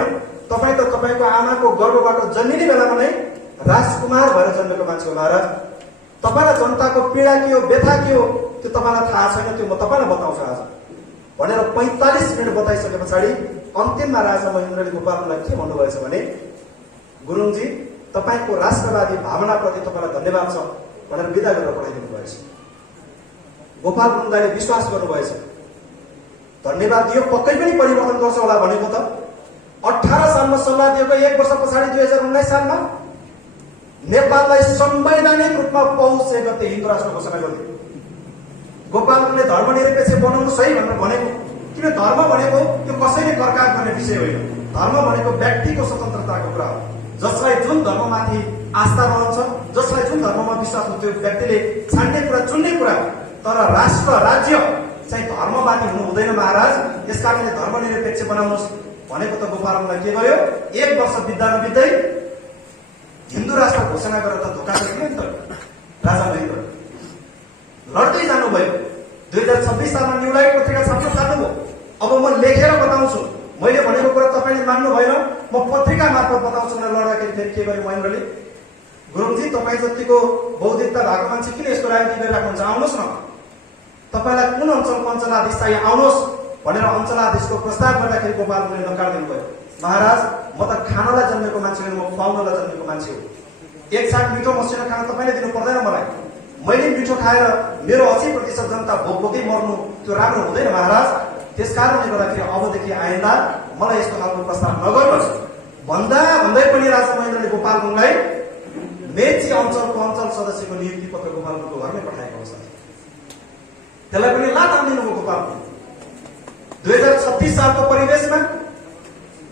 तपाईँ त तपाईँको आमाको गर्भबाट जन्मिने बेलामा नै राजकुमार भएर जन्मेको मान्छे हो महाराज। तपाईँलाई जनताको पीडा के हो, व्यथा के हो त्यो तपाईँलाई थाहा छैन, त्यो म तपाईँलाई बताउँछु आज भनेर 45 मिनट बताइसके पछाडि अन्तिममा राजा महेन्द्रले गोपाललाई के भन्नुभएछ भने, गुरुङजी तपाईँको राष्ट्रवादी भावनाप्रति तपाईँलाई धन्यवाद छ भनेर विदा गरेर पठाइदिनु भएछ। गोपाल गुरुङ दाइले विश्वास गर्नुभएछ, धन्यवाद दियो पक्कै पनि परिवर्तन गर्छ होला भनेको त 18 सालमा सल्लाह दिएको 1 वर्ष पछाडि 2019 सालमा नेपाललाई संवैधानिक रूपमा पौष 1 गते हिन्दू राष्ट्र घोषणा गरिदियो। गोपाल गुरुङले धर्मनिरपेक्ष बनाउनु सही भनेर भनेको, किन धर्म भनेको त्यो कसैले कर्काप गर्ने विषय होइन। धर्म भनेको व्यक्तिको स्वतन्त्रताको कुरा हो। जसलाई जुन धर्ममाथि आस्था रहन्छ, जसलाई जुन धर्ममा विश्वास हुन्छ त्यो व्यक्तिले छान्ने कुरा, चुन्ने कुरा हो। तर राष्ट्र राज्य चाहिँ धर्मवादी हुनु हुँदैन महाराज। यसकारणले धर्मनिरपेक्ष बनाउनुहोस्। भनेको त गोपाललाई के गर्यो? 1 वर्ष बित्दा नबित्दै हिन्दू राष्ट्र घोषणा गरेर त धोका दियो नि त राजा महेन्द्र। लड्दै जानुभयो। 2026 सालमा न्यू लाइट पत्रिका छाप्न थाल्नुभयो। अब म लेखेर बताउँछु, मैले भनेको कुरा तपाईँले मान्नु भएन, म पत्रिका मार्फत बताउँछु भनेर लड्दाखेरि फेरि के गर्यो महेन्द्रले? गुरुङजी तपाईँ जतिको बौद्धिकता भएको मान्छे किन यस्तो राजनीति गरिराख्नुहुन्छ? आउनुहोस् न, तपाईँलाई कुन अञ्चलको अञ्चलाधीश चाहियो आउनुहोस् भनेर अञ्चलाधीशको प्रस्ताव गर्दाखेरि गोपालले नकार दिनुभयो। महाराज म त खानलाई जन्मेको मान्छे होइन, म खुवाउनलाई जन्मेको मान्छे हो। एक छाक मिठो मसिनो खाना तपाईँले दिनु पर्दैन मलाई। मैले मिठो खाएर मेरो 80% जनता भोक भोकै मर्नु त्यो राम्रो हुँदैन महाराज। त्यस कारणले गर्दाखेरि अबदेखि आइन्दा मलाई यस्तो खालको प्रस्ताव नगर्नुहोस् भन्दा भन्दै पनि राजा महेन्द्रले गोपाललाई मेची अञ्चलको अञ्चल सदस्यको नियुक्ति पत्र गोपालको घरमै पठाएको छ। त्यसलाई पनि लात हान्दिनुभयो गोपालको। 2036 सालको परिवेशमा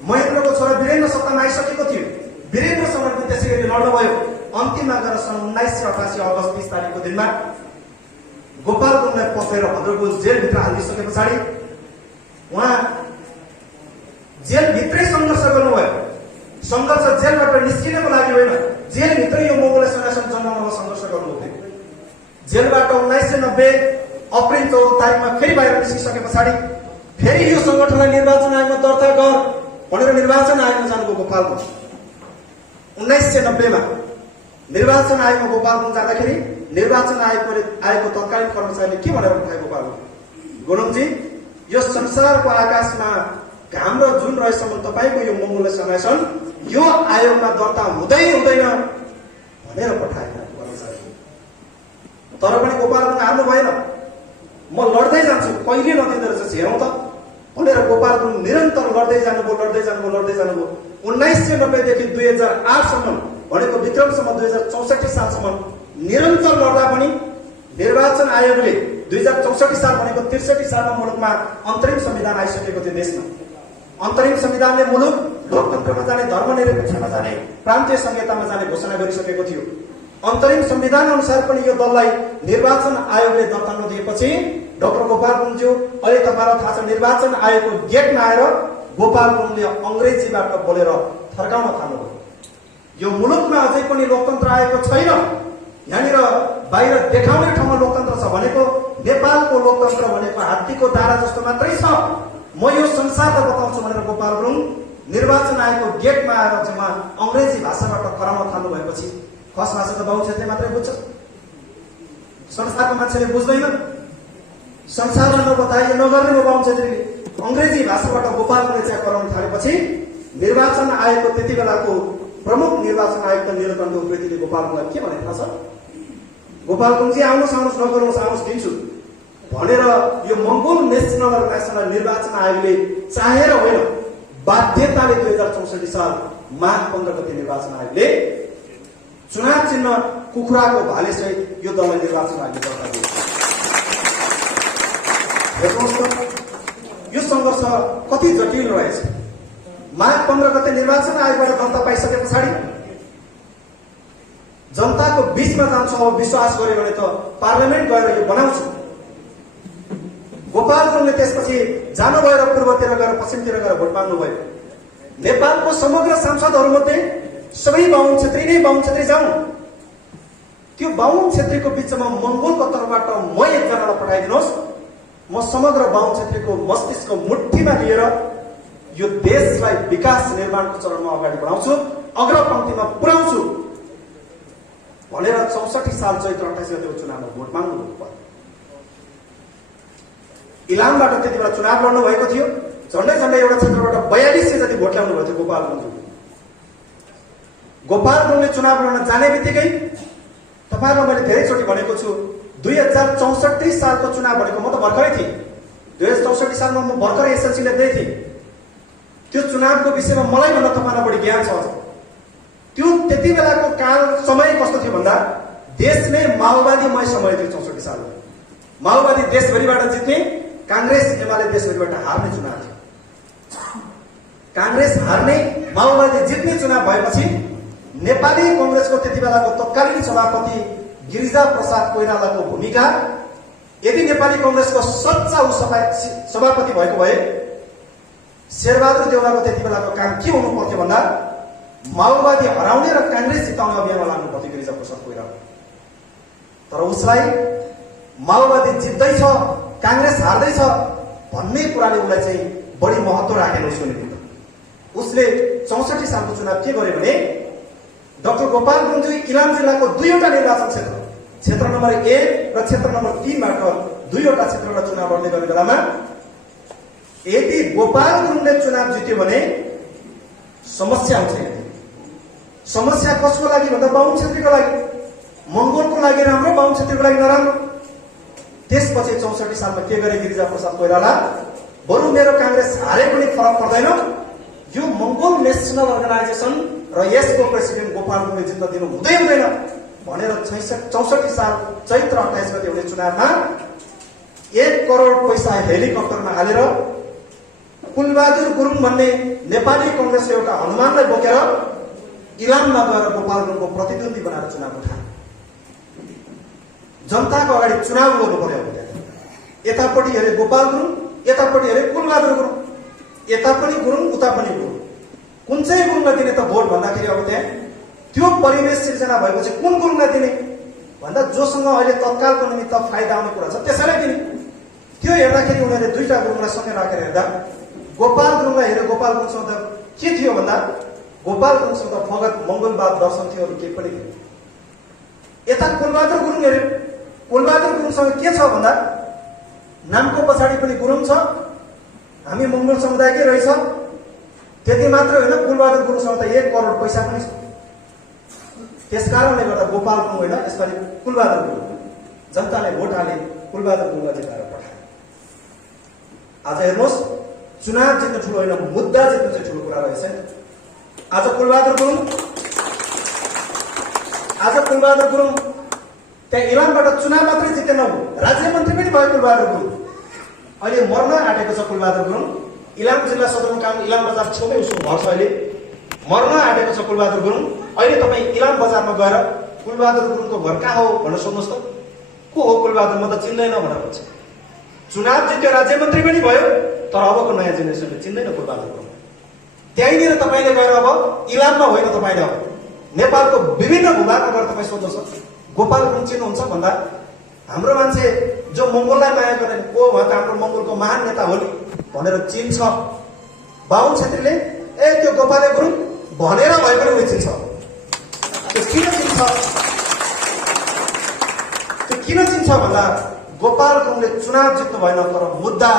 महेन्द्रको छोरा वीरेन्द्र सत्तामा आइसकेको थियो। वीरेन्द्रसँग पनि त्यसै गरी लड्नुभयो। अन्तिममा गएर सन् 1988 अगस्त 30 तारिकको दिनमा गोपाललाई पक्रेर भद्रपुर जेलभित्र हालिदिसके पछाडि उहाँ जेलभित्रै सङ्घर्ष गर्नुभयो। सङ्घर्ष जेलबाट निस्किनको लागि होइन, जेलभित्रै यो मोगल सेनासँग जन्माउनमा सङ्घर्ष गर्नुभयो। जेलबाट 1990 अप्रिल 14 तारिकमा फेरि बाहिर निस्किसके पछाडि फेरि यो संगठनलाई निर्वाचन आयोगमा दर्ता गर भनेर निर्वाचन आयोगमा जानुभयो गोपालगञ्ज। 1990 मा निर्वाचन आयोगमा गोपालगञ्ज जाँदाखेरि निर्वाचन आयोगको तत्कालीन कर्मचारीले के भनेर पठाए गोपालगञ्ज? गुरुङजी यो संसारको आकाशमा घाम र जुन रहेसम्म तपाईँको यो मङ्गोल सेनासन यो आयोगमा दर्ता हुँदै हुँदैन भनेर पठाए कर्मचारी। तर पनि गोपालगञ्ज हार्नु भएन। म लड्दै जान्छु, कहिले नदिँदो रहेछ हेरौँ त भनेर गोपालगञ्ज निरन्तर लड्दै जानुभयो। 1990 देखि 2008 सम्म भनेको विक्रमसम्म 2064 सालसम्म निरन्तर लड्दा पनि निर्वाचन आयोगले 2064 साल भनेको 63 सालमा मुलुकमा अन्तरिम संविधान आइसकेको थियो। देशमा अन्तरिम संविधानले मुलुक लोकतन्त्रमा जाने, धर्मनिरपेक्षमा जाने, प्रान्तीय संहितामा जाने घोषणा गरिसकेको थियो। अन्तरिम संविधान अनुसार पनि यो दललाई निर्वाचन आयोगले दर्ता नदिएपछि डाक्टर गोपालगञ्जज्यू अहिले तपाईँलाई थाहा छ निर्वाचन आयोगको गेटमा आएर गोपालगञ्जले अङ्ग्रेजीबाट बोलेर थर्काउन थाल्नुभयो। यो मुलुकमा अझै पनि लोकतन्त्र आएको छैन, यहाँनिर बाहिर देखाउने ठाउँमा लोकतन्त्र छ भनेको नेपालको लोकतन्त्र भनेको हात्तीको दारा जस्तो मात्रै छ, म यो संसारलाई बताउँछु भनेर गोपालगञ्ज निर्वाचन आयोगको गेटमा आएर चाहिँ उहाँ अङ्ग्रेजी भाषाबाट कराउन थाल्नु भएपछि खस भाषा त बाबु क्षेत्रले मात्रै बुझ्छ, संसारको मान्छेले बुझ्दैन। संसारलाई नबताए नगर्ने हो बाबु क्षेत्रीले अङ्ग्रेजी भाषाबाट गोपालगञ्जले चाहिँ कराउन थालेपछि निर्वाचन आयोगको त्यति बेलाको प्रमुख निर्वाचन आयुक्त नीलकण्ठ उप्रेतीले गोपालगञ्जलाई के भने थाहा छ? गोपालगञ्जी आउनुहोस् नगर्नुहोस् आउनुहोस् दिन्छु भनेर यो मङ्गोल नेसनल अर्गनाइजेसनल निर्वाचन आयोगले चाहेर होइन बाध्यताले 2064 साल माघ 15 गते निर्वाचन आयोगले चुनाव चिन्ह कुखुराको भाले सहित यो दललाई निर्वाचन आयोगले दर्ता दियो। हेर्नुहोस् त यो सङ्घर्ष कति जटिल रहेछ। माघ 15 गते निर्वाचन आयोगबाट दर्ता पाइसके पछाडि जनताको बीचमा जान्छु, अब विश्वास गर्यो भने त पार्लियामेन्ट गएर यो बनाउँछु। गोपालगञ्जले त्यसपछि जानुभयो र पूर्वतिर गएर पश्चिमतिर गएर भोट माग्नुभयो। नेपालको समग्र सांसदहरूमध्ये सबै बाहुन क्षेत्री नै बाहुन क्षेत्री जाउँ, त्यो बाहुन क्षेत्रीको बिचमा मङ्गोलको तर्फबाट म एकजनालाई पठाइदिनुहोस्, म समग्र बाहुन क्षेत्रीको मस्तिष्क मुठीमा लिएर यो देशलाई विकास निर्माणको चरणमा अगाडि बढाउँछु, अग्रपङ्क्तिमा पुर्याउँछु भनेर 64 साल चैत्र 28 गतेको चुनावमा भोट माग्नुभयो। इलामबाट त्यति बेला चुनाव लड्नु भएको थियो। झन्डै एउटा क्षेत्रबाट 4200 जति भोट ल्याउनु भएको थियो गोपालगञ्जले चुनाव लड्न जाने बित्तिकै तपाईँलाई मैले धेरैचोटि भनेको छु 2064 सालको चुनाव भनेको म त भर्खरै थिएँ। 2064 सालमा म भर्खरै एसएलसी लेख्दै थिएँ। त्यो चुनावको विषयमा मलाई भन्दा तपाईँलाई बढी ज्ञान छ। त्यो त्यति बेलाको काल समय कस्तो थियो भन्दा देशमै माओवादीमय समय थियो। 64 सालमा माओवादी देशभरिबाट जित्ने, काङ्ग्रेस एमाले देशभरिबाट हार्ने चुनाव थियो। काङ्ग्रेस हार्ने, माओवादी जित्ने चुनाव भएपछि नेपाली कङ्ग्रेसको त्यति बेलाको तत्कालीन सभापति गिरिजा प्रसाद कोइरालाको भूमिका, यदि नेपाली कङ्ग्रेसको सच्चा सभापति भएको भए शेरबहादुर देउवाको त्यति बेलाको काम के हुनु पर्थ्यो भन्दा माओवादी हराउने र काङ्ग्रेस जिताउने अभियानमा लाग्नु पर्थ्यो गिरिजाप्रसाद कोइराला। तर उसलाई माओवादी जित्दैछ, काङ्ग्रेस हार्दैछ भन्ने कुराले उसलाई चाहिँ बढी महत्त्व राखेन उसको निमित्त। उसले 64 सालको चुनाव के गर्यो भने डाक्टर गोपाल गुरुङज्यू इलाम जिल्लाको 2वटा निर्वाचन क्षेत्र नम्बर 1 र क्षेत्र नम्बर 3 बाट 2वटा क्षेत्रबाट चुनाव लड्ने गर्ने बेलामा यदि गोपाल गुरुङले चुनाव जित्यो भने समस्या आउँछ। समस्या कसको लागि भन्दा बाहुन क्षेत्रीको लागि, मंगोलको लागि राम्रो, बाहुन क्षेत्रीको लागि नराम्रो। त्यसपछि 64 सालमा के गरे गिरिजाप्रसाद कोइराला, बरु मेरो काङ्ग्रेस हारे पनि फरक पर्दैन, यो मंगोल नेसनल अर्गनाइजेसन र यसको प्रेसिडेन्ट गोपाल गुरुङले जित्न दिनु हुँदैन भनेर 64 साल चैत्र 28 गते हुने चुनावमा 1 करोड पैसा हेलिकप्टरमा हालेर कुलबहादुर गुरुङ भन्ने नेपाली कंग्रेसको एउटा हनुमानलाई बोकेर इलाममा गएर गोपाल गुरुङको प्रतिद्वन्दी बनाएर चुनाव उठाए। जनताको अगाडि चुनाव गर्नु पर्यो। यतापट्टि हेरे गोपाल गुरुङ, यतापट्टि हेरे कुलबहादुर गुरुङ, यता पनि गुरुङ उता पनि गुरुङ। कुन चाहिँ गुरुङलाई दिने त भोट भन्दाखेरि अब त्यहाँ त्यो परिवेश सिर्जना भएपछि कुन गुरुङलाई दिने भन्दा जोसँग अहिले तत्कालको निमित्त फाइदा आउने कुरा छ त्यसैलाई दिने। त्यो हेर्दाखेरि उनीहरूले 2टा गुरुङलाई सँगै राखेर हेर्दा गोपाल गुरुङलाई हेरे गोपाल गुरुङसँग के थियो भन्दा गोपाल गुरुङसँग फगत मंगलवाद दर्शन थियो, अरू केही पनि थियो। यता कुलबहादुर गुरुङ हेरे, कुलबहादुर गुरुङसँग के छ भन्दा नामको पछाडि पनि गुरुङ छ, हामी मंगोल समुदायकै रहेछ। त्यति मात्र होइन, कुलबहादुर गुरुङसँग त 1 करोड पैसा पनि छ। त्यसकारणले गर्दा गोपाल गुरुङ होइन, यसपालि कुलबहादुर गुरुङ जनताले भोट हाले, कुलबहादुर गुरुङलाई जिताएर पठाए। आज हेर्नुहोस्, चुनाव जित्नु ठुलो होइन, मुद्दा जित्नु चाहिँ ठुलो कुरा रहेछ। आज कुलबहादुर गुरुङ त्यहाँ इलामबाट चुनाव मात्रै जितेन, राज्य मन्त्री पनि भयो कुलबहादुर गुरुङ। अहिले मर्न आँटेको छ कुलबहादुर गुरुङ। इलाम जिल्ला सदरमुकाम इलाम बजार छेउमै उसको घर छ। अहिले मर्न आँटेको छ कुलबहादुर गुरुङ। अहिले तपाईँ इलाम बजारमा गएर कुलबहादुर गुरुङको घर कहाँ हो भनेर सोध्नुहोस् त, को हो कुलबहादुर, म त चिन्दैन भनेर भन्छ। चुनाव जित्यो, राज्य मन्त्री पनि भयो, तर अबको नयाँ जेनेरेसनले चिन्दैन कुलबहादुर गुरुङ। त्यहीँनिर तपाईँले गएर अब इलाममा होइन, तपाईँले अब नेपालको विभिन्न भूभागमा गएर तपाईँ सोध्नुहोस् गोपाल गुरुङ चिन्नुहुन्छ भन्दा हाम्रो मान्छे जो मंगोललाई माया गर्ने को भयो त हाम्रो मंगोलको महान नेता हो नि भनेर चिन्छ। बाहुन क्षेत्रीले ए त्यो गोपाल गुरुङ भनेर भए पनि उयो चिन्छ। त्यो किन चिन्छ भन्दा गोपाल गुरुङले चुनाव जित्नु भएन, तर मुद्दा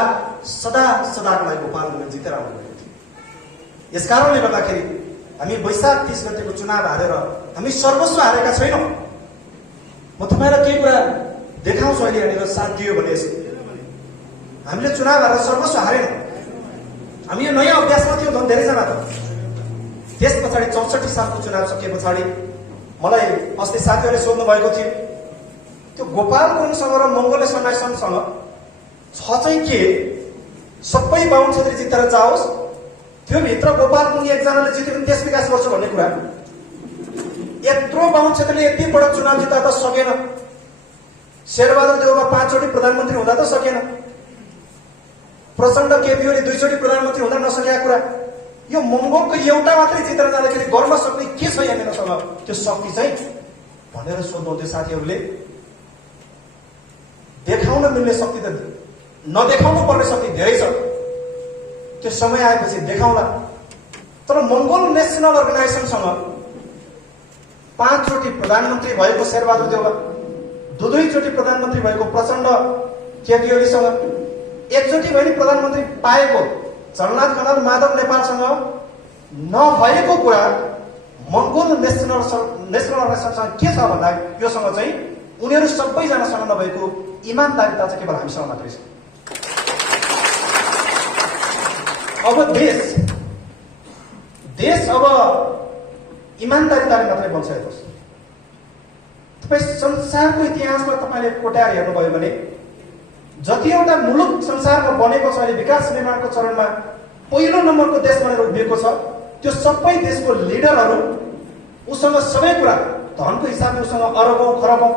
सदाको लागि गोपाल गुरुङले जितेर आउनुभएको थियो। यसकारणले गर्दाखेरि हामी वैशाख 30 गतेको चुनाव हारेर हामी सर्वस्व हारेका छैनौँ। म तपाईँलाई केही कुरा देखाउँछु अहिले यहाँनिर, साथ दियो भने हामीले चुनाव हारेर सर्वस्व हारेनौँ। हामी यो नयाँ अभ्यासमा थियौँ झन् धेरैजना त। त्यस पछाडि 64 सालको चुनाव सके पछाडि मलाई अस्ति साथीहरूले सोध्नु भएको थियो, त्यो गोपाल गुरुङसँग र मंगोल नेसनसँग छ चाहिँ के, सबै बाहुन क्षेत्री जितेर जाओस्, त्यो भित्र गोपाल गुरुङ एकजनाले जित्यो भने देश विकास गर्छ भन्ने कुरा। यत्रो बाहुन क्षेत्रले यति बडो चुनाव जित्दा त सकेन। शेरबहादुर देउवा 5 चोटि प्रधानमन्त्री हुँदा त सकेन। प्रचण्ड केपी ओली 2 चोटि प्रधानमन्त्री हुँदा नसकेका कुरा। यो मंगोलको एउटा मात्रै जितेर जाँदाखेरि गर्न सक्ने के छ यहाँ मेरोसँग त्यो शक्ति चाहिँ भनेर सोध्नुहुन्थ्यो साथीहरूले। देखाउन मिल्ने शक्ति त नदेखाउनु पर्ने शक्ति धेरै छ। त्यो समय आएपछि देखाउला। तर मंगोल नेसनल अर्गनाइजेसनसँग 5 चोटि प्रधानमन्त्री भएको शेरबहादुर देउवा, 2 चोटि प्रधानमन्त्री भएको प्रचण्ड केपी ओलीसँग, 1 चोटि भने प्रधानमन्त्री पाएको झलनाथ खनाल माधव नेपालसँग नभएको कुरा मंगोल नेसनल अर्गनाइजेसनसँग के छ भन्दा योसँग चाहिँ उनीहरू सबैजनासँग नभएको इमानदारीता चाहिँ केवल हामीसँग मात्रै छ। अब देश अब इमानदारीताले मात्रै बन्छ। हेर्नुहोस्, तपाईँ संसारको इतिहासमा तपाईँले कोट्याएर हेर्नुभयो भने जतिवटा मुलुक संसारमा बनेको छ, अहिले विकास निर्माणको चरणमा पहिलो नम्बरको देश भनेर उभिएको छ, त्यो सबै देशको लिडरहरू उसँग सबै कुरा धनको हिसाबले उसँग अरबौं खरबौं,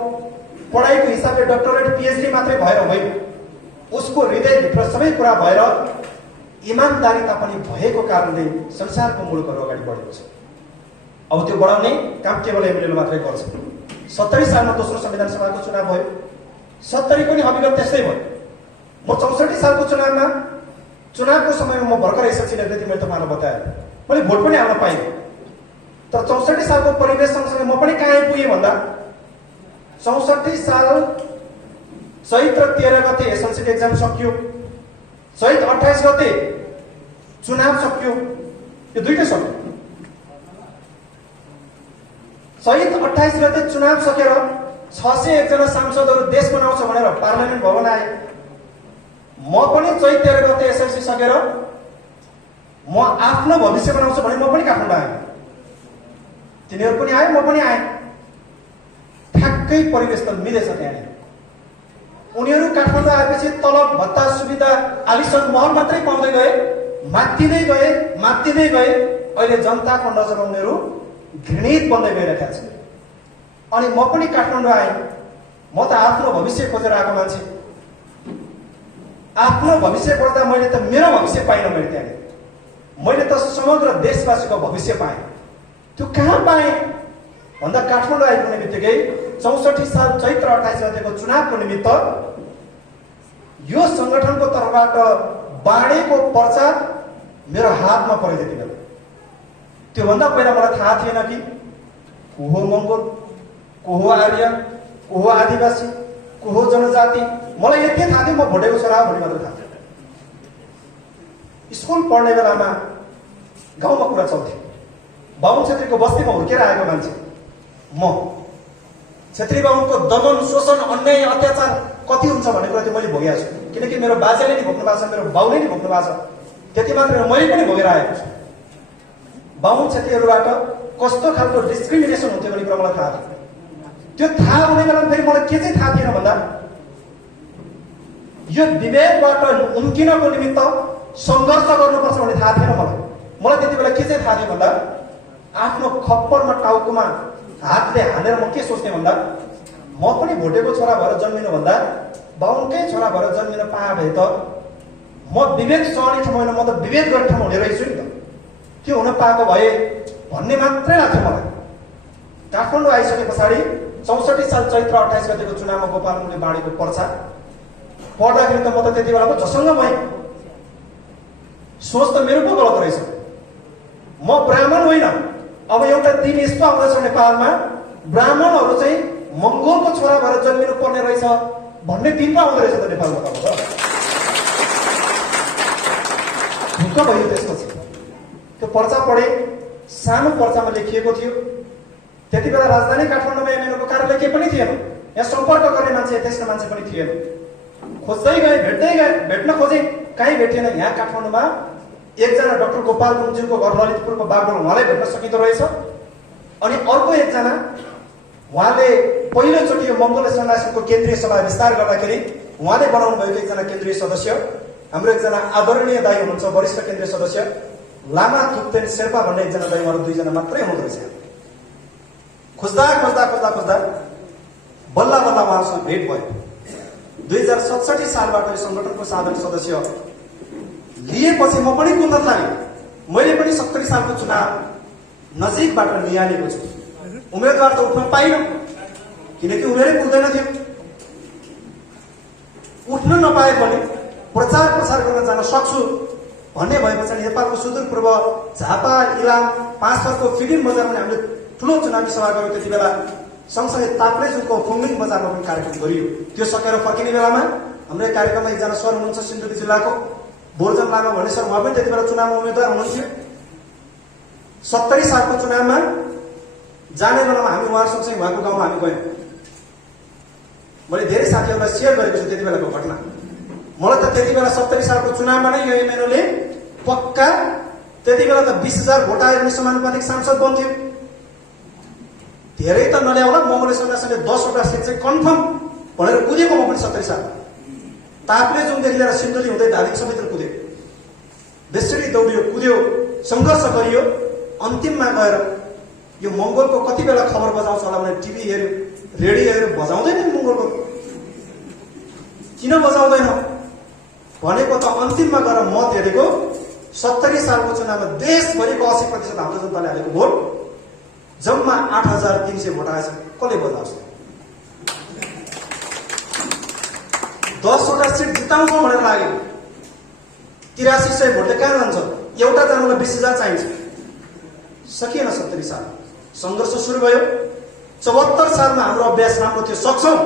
पढाइको हिसाबले डक्टरेट पिएचडी मात्रै भएर होइन, उसको हृदयभित्र सबै कुरा भएर इमान्दारिता पनि भएको कारणले संसारको मुलुकहरू अगाडि बढेको छ। अब त्यो बढाउने काम केवल एमएलएले मात्रै गर्छ। 70 सालमा दोस्रो संविधान सभाको चुनाव भयो, 70 पनि अविगत त्यस्तै भयो। म 64 सालको चुनावको समयमा म भर्खर एसएलसी लेख्दै थिएँ, मैले तपाईँलाई बताएँ, मैले भोट पनि हाल्न पाइनँ। तर 64 सालको परिवेश सँगसँगै म पनि कहाँ आइपुगेँ भन्दा 64 साल चैत्र 13 गते एसएलसी एक्जाम सकियो, चैत 28 गते चुनाव सकियो, यो दुईटै सक्यो। चैत 28 गते चुनाव सकेर 601 जना सांसदहरू देश बनाउँछ भनेर पार्लियामेन्ट भवन आए। म पनि चैत 13 गते एसएलसी सकेर म आफ्नो भविष्य बनाउँछु भने म पनि काठमाडौँ आएँ। तिनीहरू पनि आए, म पनि आएँ। ठ्याक्कै परिवेश त मिलेछ त्यहाँनिर। उनीहरू काठमाडौँ आएपछि तलब भत्ता सुविधा आलिसन महल मात्रै पाउँदै गए, मात्तिँदै गए। अहिले जनताको नजरमा उनीहरू घृणित बन्दै गइरहेका छन्। अनि म पनि काठमाडौँ आएँ। म त आफ्नो भविष्य खोजेर आएको मान्छे। आफ्नो भविष्य खोज्दा मैले त मेरो भविष्य पाइनँ। मैले त्यहाँनिर मैले त समग्र देशवासीको भविष्य पाएँ। त्यो कहाँ पाएँ भन्दा काठमाडौँ आइपुग्ने बित्तिकै 64 साल चैत्र 28 गतेको चुनावको निमित्त यो संगठनको तर्फबाट बाँडेको पर्चा मेरो हातमा पऱ्यो। त्यति बेला त्योभन्दा पहिला मलाई थाहा थिएन कि को हो मङ्गोल, को हो आर्य, को हो आदिवासी, को हो जनजाति। मलाई यति थाहा थियो म भोटेको छोरा भन्ने मात्र थाहा थियो। स्कुल पढ्ने बेलामा गाउँमा कुरा चल्थ्यो। बाहुन छेत्रीको बस्तीमा हुर्केर आएको मान्छे म। छेत्री बाहुनको दमन, शोषण, अन्याय, अत्याचार कति हुन्छ भन्ने कुरा चाहिँ मैले भोगेको छु। किनकि मेरो बाजेले नि भोग्नु भएको छ, मेरो बाउले नि भोग्नु भएको छ। त्यति मात्र मैले पनि भोगेर आएको छु। बाहुन छेत्रीहरूबाट कस्तो खालको डिस्क्रिमिनेसन हुन्थ्यो भन्ने कुरा मलाई थाहा थियो। त्यो थाहा हुने बेला फेरि मलाई के चाहिँ थाहा थिएन भन्दा यो विवेकबाट उम्किनको निमित्त सङ्घर्ष गर्नुपर्छ भन्ने थाहा थिएन मलाई त्यति बेला के चाहिँ थाहा थियो भन्दा आफ्नो खप्परमा टाउकोमा हातले हानेर म के सोच्थेँ भन्दा म पनि भोटेको छोरा भएर जन्मिनु भन्दा बाहुनकै छोरा भएर जन्मिन पाए भए त म विवेक सहने ठाउँ होइन, म त विवेक गर्ने ठाउँ हुने रहेछु नि त। त्यो हुन पाएको भए भन्ने मात्रै लाग्थ्यो मलाई। काठमाडौँ आइसके पछाडि 64 साल चैत्र 28 गतेको चुनावमा गोपालले बाँडेको पर्चा पढ्दाखेरि त म त त्यति बेला पो झसङ्ग भएँ। सोच त मेरो पो गलत रहेछ। म ब्राह्मण होइन। अब एउटा दिन यस्तो आउँदैछ नेपालमा ब्राह्मणहरू चाहिँ मङ्गोलको छोरा भएर जन्मिनु पर्ने रहेछ भन्ने दिन पो आउँदो रहेछ त नेपालमा। त ढुक्क भयो त्यसपछि। त्यो पर्चा पढे, सानो पर्चामा लेखिएको थियो। त्यति बेला राजधानी काठमाडौँमा एमएलएको कार्यालय केही पनि थिएन। यहाँ सम्पर्क गर्ने मान्छे, यथेष्ट मान्छे पनि थिएन। खोज्दै गए, भेट्दै गए, भेट्न खोजेँ, कहीँ भेटिएन। यहाँ काठमाडौँमा एकजना डाक्टर गोपाल गुरुङज्यूको घर ललितपुरको बागडोल, उहाँलाई भेट्न सकिँदो रहेछ। अनि अर्को एकजना, उहाँले पहिलोचोटि यो मङ्गोल सन्यासीको केन्द्रीय सभा विस्तार गर्दाखेरि उहाँले बनाउनु भएको एकजना केन्द्रीय सदस्य, हाम्रो एकजना आदरणीय दाई हुनुहुन्छ, वरिष्ठ केन्द्रीय सदस्य लामा थुक्तेन शेर्पा भन्ने एकजना दाई, उहाँहरू दुईजना मात्रै हुनुहुँदो रहेछ। खोज्दा बल्ल उहाँसँग भेट भयो। 2067 सालबाट यो संगठनको साधारण सदस्य लिएपछि म पनि कुद्न थालेँ। मैले पनि 70 सालको चुनाव नजिकबाट निहालेको छु। उम्मेदवार त उठ्न पाइनँ किनकि उमेरै पुग्दैन थियो। उठ्न नपाए पनि प्रचार प्रसार गर्न जान सक्छु भन्ने भएपछि नेपालको सुदूरपूर्व झापा, इलाम, पाँचथरको फिडिङ बजारमा हामीले ठुलो चुनावी सभा गर्यौँ। त्यति बेला सँगसँगै ताप्लेजुङको फुङलिङ बजारमा पनि कार्यक्रम गरियो। त्यो सकेर फर्किने बेलामा हाम्रो कार्यक्रममा एकजना सर हुनुहुन्छ सिन्धुली जिल्लाको बोर्जन लामा भन्ने सर, उहाँ पनि त्यति बेला चुनावमा उम्मेद्वार हुनुहुन्थ्यो। 70 सालको चुनावमा जाने बेलामा हामी उहाँ सँगसँगै उहाँको गाउँमा हामी गयौँ। मैले धेरै साथीहरूलाई सेयर गरेको छु त्यति बेलाको घटना। मलाई त त्यति बेला 70 सालको चुनावमा नै यो एमएलओले पक्का त्यति बेला त 20,000 भोट आयो भने समानुपातिक सांसद बन्थ्यो। धेरै त नल्याउला, मङ्गोले सन्यासीले 10वटा सिट चाहिँ कन्फर्म भनेर कुदेको म पनि 70 साल। ताप्लेजुङदेखि लिएर सिन्धुली हुँदै धादिङ समेत कुद्यो। बेसरी दौडियो, कुद्यो, सङ्घर्ष गरियो। अन्तिममा गएर यो मङ्गोलको कति बेला खबर बजाउँछ होला भने टिभी हेऱ्यो, रेडियो हेऱ्यो, बजाउँदैन नि मङ्गोलको। किन बजाउँदैन? भनेको त अन्तिममा गएर मत हेरेको 70 सालको चुनावमा देशभरिको 80% हाम्रो जनताले हालेको भोट जम्मा 8300 भोट आएछ। कसले बजाउँछ? 10वटा सिट जिताउँछौँ भनेर लाग्यो। 8300 भोटले कहाँ जान्छ? एउटा जानुलाई 20,000 चाहिन्छ। सकिएन। 70 साल सङ्घर्ष सुरु भयो। 74 सालमा हाम्रो अभ्यास राम्रो थियो, सक्छौँ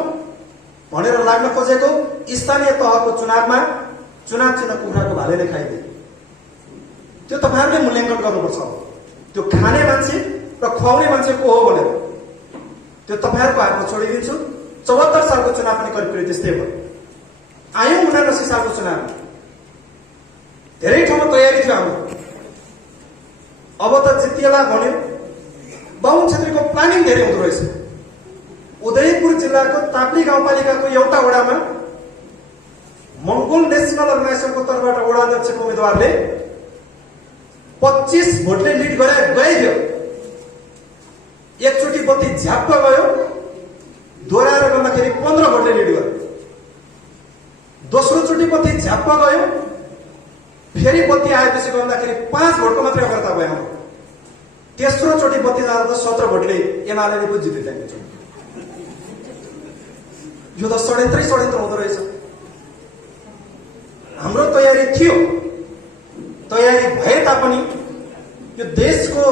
भनेर लाग्न खोजेको स्थानीय तहको चुनावमा चुनाव चिन्ह कुखुराको भालेले खाइदिए। त्यो तपाईँहरूले मूल्याङ्कन गर्नुपर्छ। त्यो खाने मान्छे र खुवाउने मान्छे को हो भनेर त्यो तपाईँहरूको हातमा छोडिदिन्छु। 74 सालको चुनाव पनि करिब त्यस्तै भयो। आयौँ 79 सालको चुनावमा धेरै ठाउँमा तयारी थियो हाम्रो। अब त जितिएला भन्यो। बाहुन छेत्रीको प्लानिङ धेरै हुँदो रहेछ। उदयपुर जिल्लाको ताप्ली गाउँपालिकाको एउटा वडामा मङ्गोल नेसनल अर्गनाइजेसनको तर्फबाट वडा अध्यक्षको उम्मेदवारले 25 भोटले लिड गइदियो। एकचोटि बत्ती झ्याप्प गयो, दोहोऱ्याएर गर्दाखेरि 15 भोटले लिड गर्यो। दोस्रो चोटि बत्ती झ्याप्प गयो, फेरि बत्ती आएपछि गर्दाखेरि 5 भोटको मात्रै अग्रता भयो हाम्रो। तेस्रो चोटि बत्ती जाँदा त 17 भोटले एमाले पो जित्यो। त्यहाँदेखि यो त षड्यन्त्रै षड्यन्त्र हुँदो रहेछ। हाम्रो तयारी थियो, तयारी भए तापनि यो देशको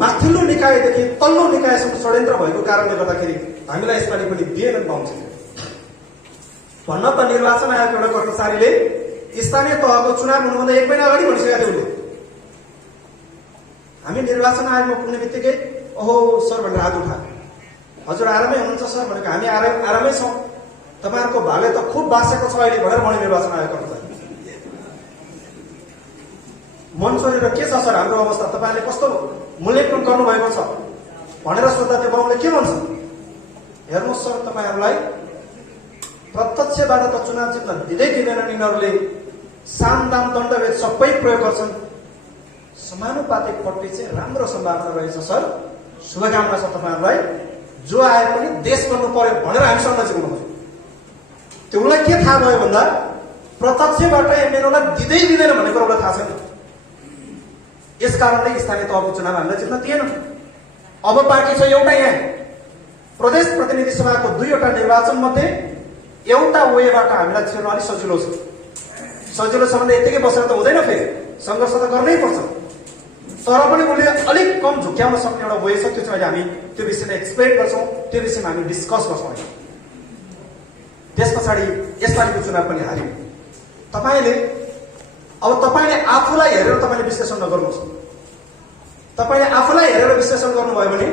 माथिल्लो निकायदेखि तल्लो निकायसम्म षड्यन्त्र भएको कारणले गर्दाखेरि हामीलाई यसपालि पनि दिएनन् पाउँछ। भन्न त निर्वाचन आयोगको एउटा कर्मचारीले स्थानीय तहको चुनाव हुनुभन्दा 1 महिना अगाडि भनिसकेका थियो। उसले हामी निर्वाचन आयोगमा पुग्ने बित्तिकै ओहो सर भनेर हात उठा। हजुर आरामै हुनुहुन्छ सर भनेको हामी आरामै छौँ, तपाईँहरूको भाले त खुब बासेको छ अहिले भनेर भने निर्वाचन आयोग कर्मचारी। मन छोडेर के छ सर हाम्रो अवस्था, तपाईँले कस्तो मूल्याङ्कन गर्नुभएको छ भनेर सोद्धा त्यो बाउले के भन्छ? हेर्नुहोस् सर, तपाईँहरूलाई प्रत्यक्षबाट त चुनाव जित्न दिँदै दिँदैनन्। यिनीहरूले साम दाम दण्डभेद सबै प्रयोग गर्छन्। समानुपातिक पट्टि चाहिँ राम्रो सम्भावना रहेछ सर, शुभकामना छ तपाईँहरूलाई। जो आए पनि देश बन्नु पर्यो भनेर हामीसँग नजिक्नु पर्छ। त्यो उसलाई के थाहा भयो भन्दा प्रत्यक्षबाट एमएलएलाई दिँदै दिँदैन भन्ने कुरा उसलाई थाहा छैन। यस कारणले स्थानीय तहको चुनाव हामीलाई जित्न दिएन। अब बाँकी छ एउटा, यहाँ प्रदेश प्रतिनिधि सभाको 2वटा निर्वाचन मध्ये एउटा वेबाट हामीलाई छिर्न अलिक सजिलो छ। सजिलो छ भने यतिकै बसेर त हुँदैन, फेरि सङ्घर्ष त गर्नै पर्छ। तर पनि उसले अलिक कम झुक्क्याउन सक्ने एउटा वे छ। त्यो चाहिँ अहिले हामी त्यो विषयमा एक्सप्लेन गर्छौँ, त्यो विषयमा हामी डिस्कस गर्छौँ। त्यस पछाडि यसपालिको चुनाव पनि हार्यौँ। तपाईँले आफूलाई हेरेर तपाईँले विश्लेषण नगर्नुहोस्। तपाईँले आफूलाई हेरेर विश्लेषण गर्नुभयो भने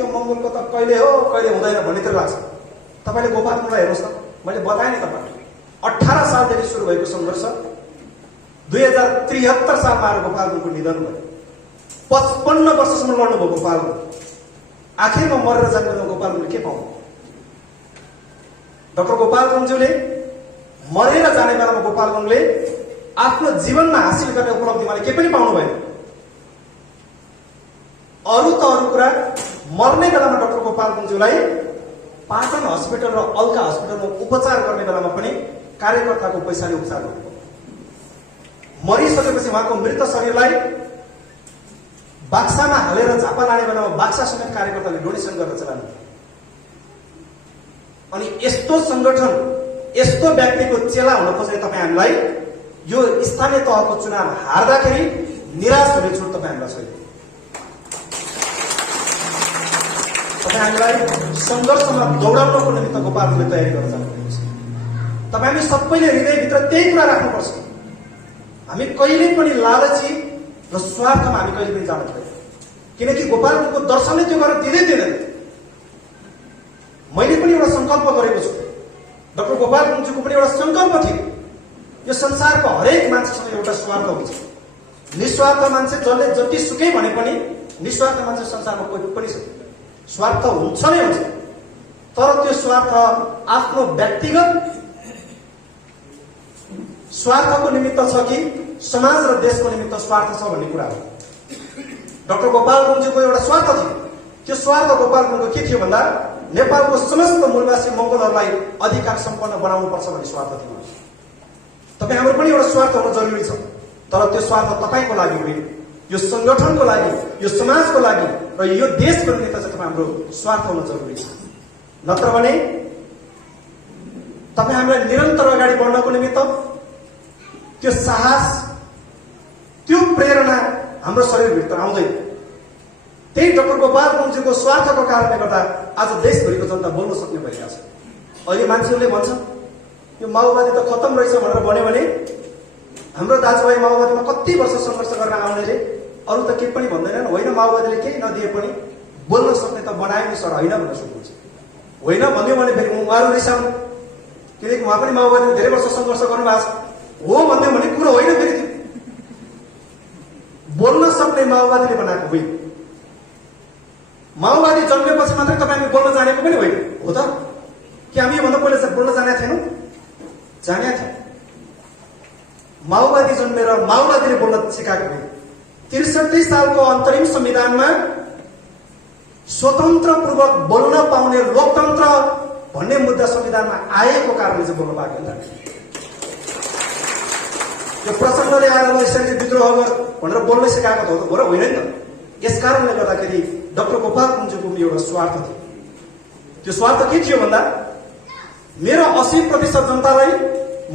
यो मङ्गोलको त कहिले हो कहिले हुँदैन भन्नेतिर लाग्छ। तपाईँले गोपालपुरलाई हेर्नुहोस् त, मैले बताएँ नि तपाईँलाई 18 सालदेखि सुरु भएको सङ्घर्ष 2073 सालमा आएर गोपालपुरको निधन भयो। 55 वर्षसम्म लड्नुभयो गोपालपुर। आखिरमा मरेर जाने बेलामा गोपालपुरले के पाउनु? डाक्टर गोपालगञ्जले मरेर जाने बेलामा गोपालगञ्जले आफ्नो जीवनमा हासिल गर्ने उपलब्धिमाले केही पनि पाउनु भएन। अरू त अरू कुरा, मर्ने बेलामा डाक्टर गोपालगञ्जलाई पाटन हस्पिटल र अल्का हस्पिटलमा उपचार गर्ने बेलामा पनि कार्यकर्ताको पैसाले उपचार गर्नुभयो। मरिसकेपछि उहाँको मृत शरीरलाई बाक्सामा हालेर झापा लाने बेलामा बाक्सा समेत कार्यकर्ताले डोनेसन गरेर चलाउनु। अनि यस्तो संगठन, यस्तो व्यक्तिको चेला हुन खोजे तपाईँ हामीलाई यो स्थानीय तहको चुनाव हार्दाखेरि निराश हुने छुट तपाईँ हामीलाई छैन। तपाईँ हामीलाई सङ्घर्षमा दौडाउनको निमित्त गोपालले तयारी गर्न जानुपर्छ। तपाईँ हामी सबैले हृदयभित्र त्यही कुरा राख्नुपर्छ। हामी कहिले पनि लालची र स्वार्थमा हामी कहिले पनि जानु पर्दैन। किनकि गोपालको दर्शनले त्यो गरेर दिँदै दिँदैन। मैले पनि एउटा सङ्कल्प गरेको छु, डाक्टर गोपालगञ्जको पनि एउटा सङ्कल्प थियो। यो संसारको हरेक मान्छेसँग एउटा स्वार्थ हुन्छ। निस्वार्थ मान्छे जसले जति सुकै भने पनि निस्वार्थ मान्छे संसारमा कोही पनि छ। स्वार्थ हुन्छ नै हुन्छ, तर त्यो स्वार्थ आफ्नो व्यक्तिगत स्वार्थको निमित्त छ कि समाज र देशको निमित्त स्वार्थ छ भन्ने कुरा हो। डाक्टर गोपालगञ्जको एउटा स्वार्थ थियो। त्यो स्वार्थ गोपालगञ्जको के थियो भन्दा नेपालको समस्त मूलवासी मङ्गोलहरूलाई अधिकार सम्पन्न बनाउनुपर्छ भन्ने स्वार्थ थियो। तपाईँ हाम्रो पनि एउटा स्वार्थ हुन जरुरी छ, तर त्यो स्वार्थ तपाईँको लागि होइन, यो संगठनको लागि, यो समाजको लागि र यो देशको निमित्त चाहिँ तपाईँ हाम्रो स्वार्थ हुन जरुरी छ। नत्र भने तपाईँ हामीलाई निरन्तर अगाडि बढ्नको निमित्त त्यो साहस, त्यो प्रेरणा हाम्रो शरीरभित्र आउँदैन। त्यही डाक्टर गोपाल गुरुङजीको स्वार्थको कारणले गर्दा आज देशभरिको जनता बोल्न सक्ने भइरहेको छ। अहिले मान्छेहरूले भन्छ यो माओवादी त खत्तम रहेछ भनेर भन्यो भने हाम्रो दाजुभाइ माओवादीमा कति वर्ष सङ्घर्ष गरेर आउनेले अरू त केही पनि भन्दैनन्। होइन, माओवादीले केही नदिए पनि बोल्न सक्ने त बनाएको सर होइन भन्न सक्नुहुन्छ। होइन भन्यो भने फेरि उहाँहरू रिसाउनु, किनकि उहाँ पनि माओवादीले धेरै वर्ष सङ्घर्ष गर्नुभएको छ। हो भन्यो भने कुरो होइन, फेरि त्यो बोल्न सक्ने माओवादीले बनाएको होइन। माओवादी जन्मेपछि मात्रै तपाईँ हामी बोल्न जानेको पनि होइन हो त? कि हामी योभन्दा पहिले बोल्न जानेका थिएनौँ? जानेका थियौँ। माओवादी जन्मेर माओवादीले बोल्न सिकाएको होइन। 63 सालको अन्तरिम संविधानमा स्वतन्त्रपूर्वक बोल्न पाउने लोकतन्त्र भन्ने मुद्दा संविधानमा आएको कारणले चाहिँ बोल्न पाएको नि त। यो प्रचण्डले आएर यसरी विद्रोह गर भनेर बोल्न सिकाएको त हो र होइन नि त? यस कारणले गर्दाखेरि डाक्टर गोपाल गुरुङजीको एउटा स्वार्थ थियो। त्यो स्वार्थ के थियो भन्दा मेरो 80% जनतालाई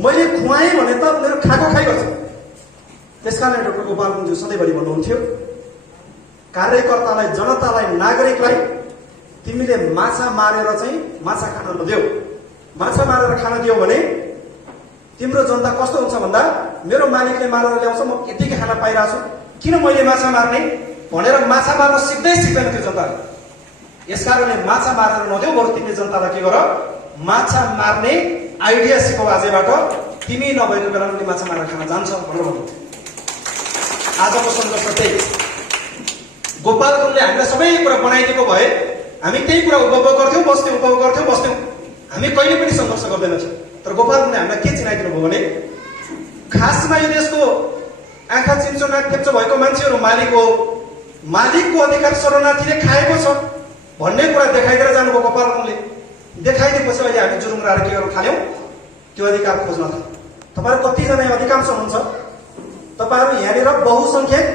मैले खुवाएँ भने त मेरो खाएको खाइ गर्छ। त्यसकारणले डाक्टर गोपाल गुरुङजी सधैँभरि भन्नुहुन्थ्यो, कार्यकर्तालाई, जनतालाई, नागरिकलाई तिमीले माछा मारेर चाहिँ माछा खान नदेऊ। माछा मारेर खान दियो भने तिम्रो जनता कस्तो हुन्छ भन्दा मेरो मालिकले मारेर ल्याउँछ, म यतिकै खाना पाइरहेको छु, किन मैले माछा मार्ने भनेर माछा मार्न सिक्दैन त्यो जनताले। यसकारणले माछा मारेर नदेऊ, बरु तिमीले जनतालाई के गर, माछा मार्ने आइडिया सिकाऊ। आजबाट तिमी नभएको बेला पनि माछा मारेर खान जान्छ भनेर भन्नुहुन्थ्यो। आजको सङ्घर्ष त्यही। गोपाल गुरुङले हामीलाई सबै कुरा बनाइदिएको भए हामी त्यही कुरा उपभोग गर्थ्यौँ, बस्थ्यौँ। हामी कहिले पनि सङ्घर्ष गर्दैनथ्यौँ। तर गोपाल गुरुङले हामीलाई के चिनाइदिनु भयो भने खासमा यो देशको आँखा चिन्चो नाक खेप्चो भएको मान्छेहरू मालिकको अधिकार शरणार्थीले खाएको छ भन्ने कुरा देखाइदिएर जानुभयो गोपाल गुरुङले। देखाइदिएपछि अहिले हामी जुरुङ रहेर के गर्नु थाल्यौँ, त्यो अधिकार खोज्न थाल्यौँ। तपाईँहरू कतिजना अधिकांश हुनुहुन्छ, तपाईँहरू यहाँनिर बहुसङ्ख्यक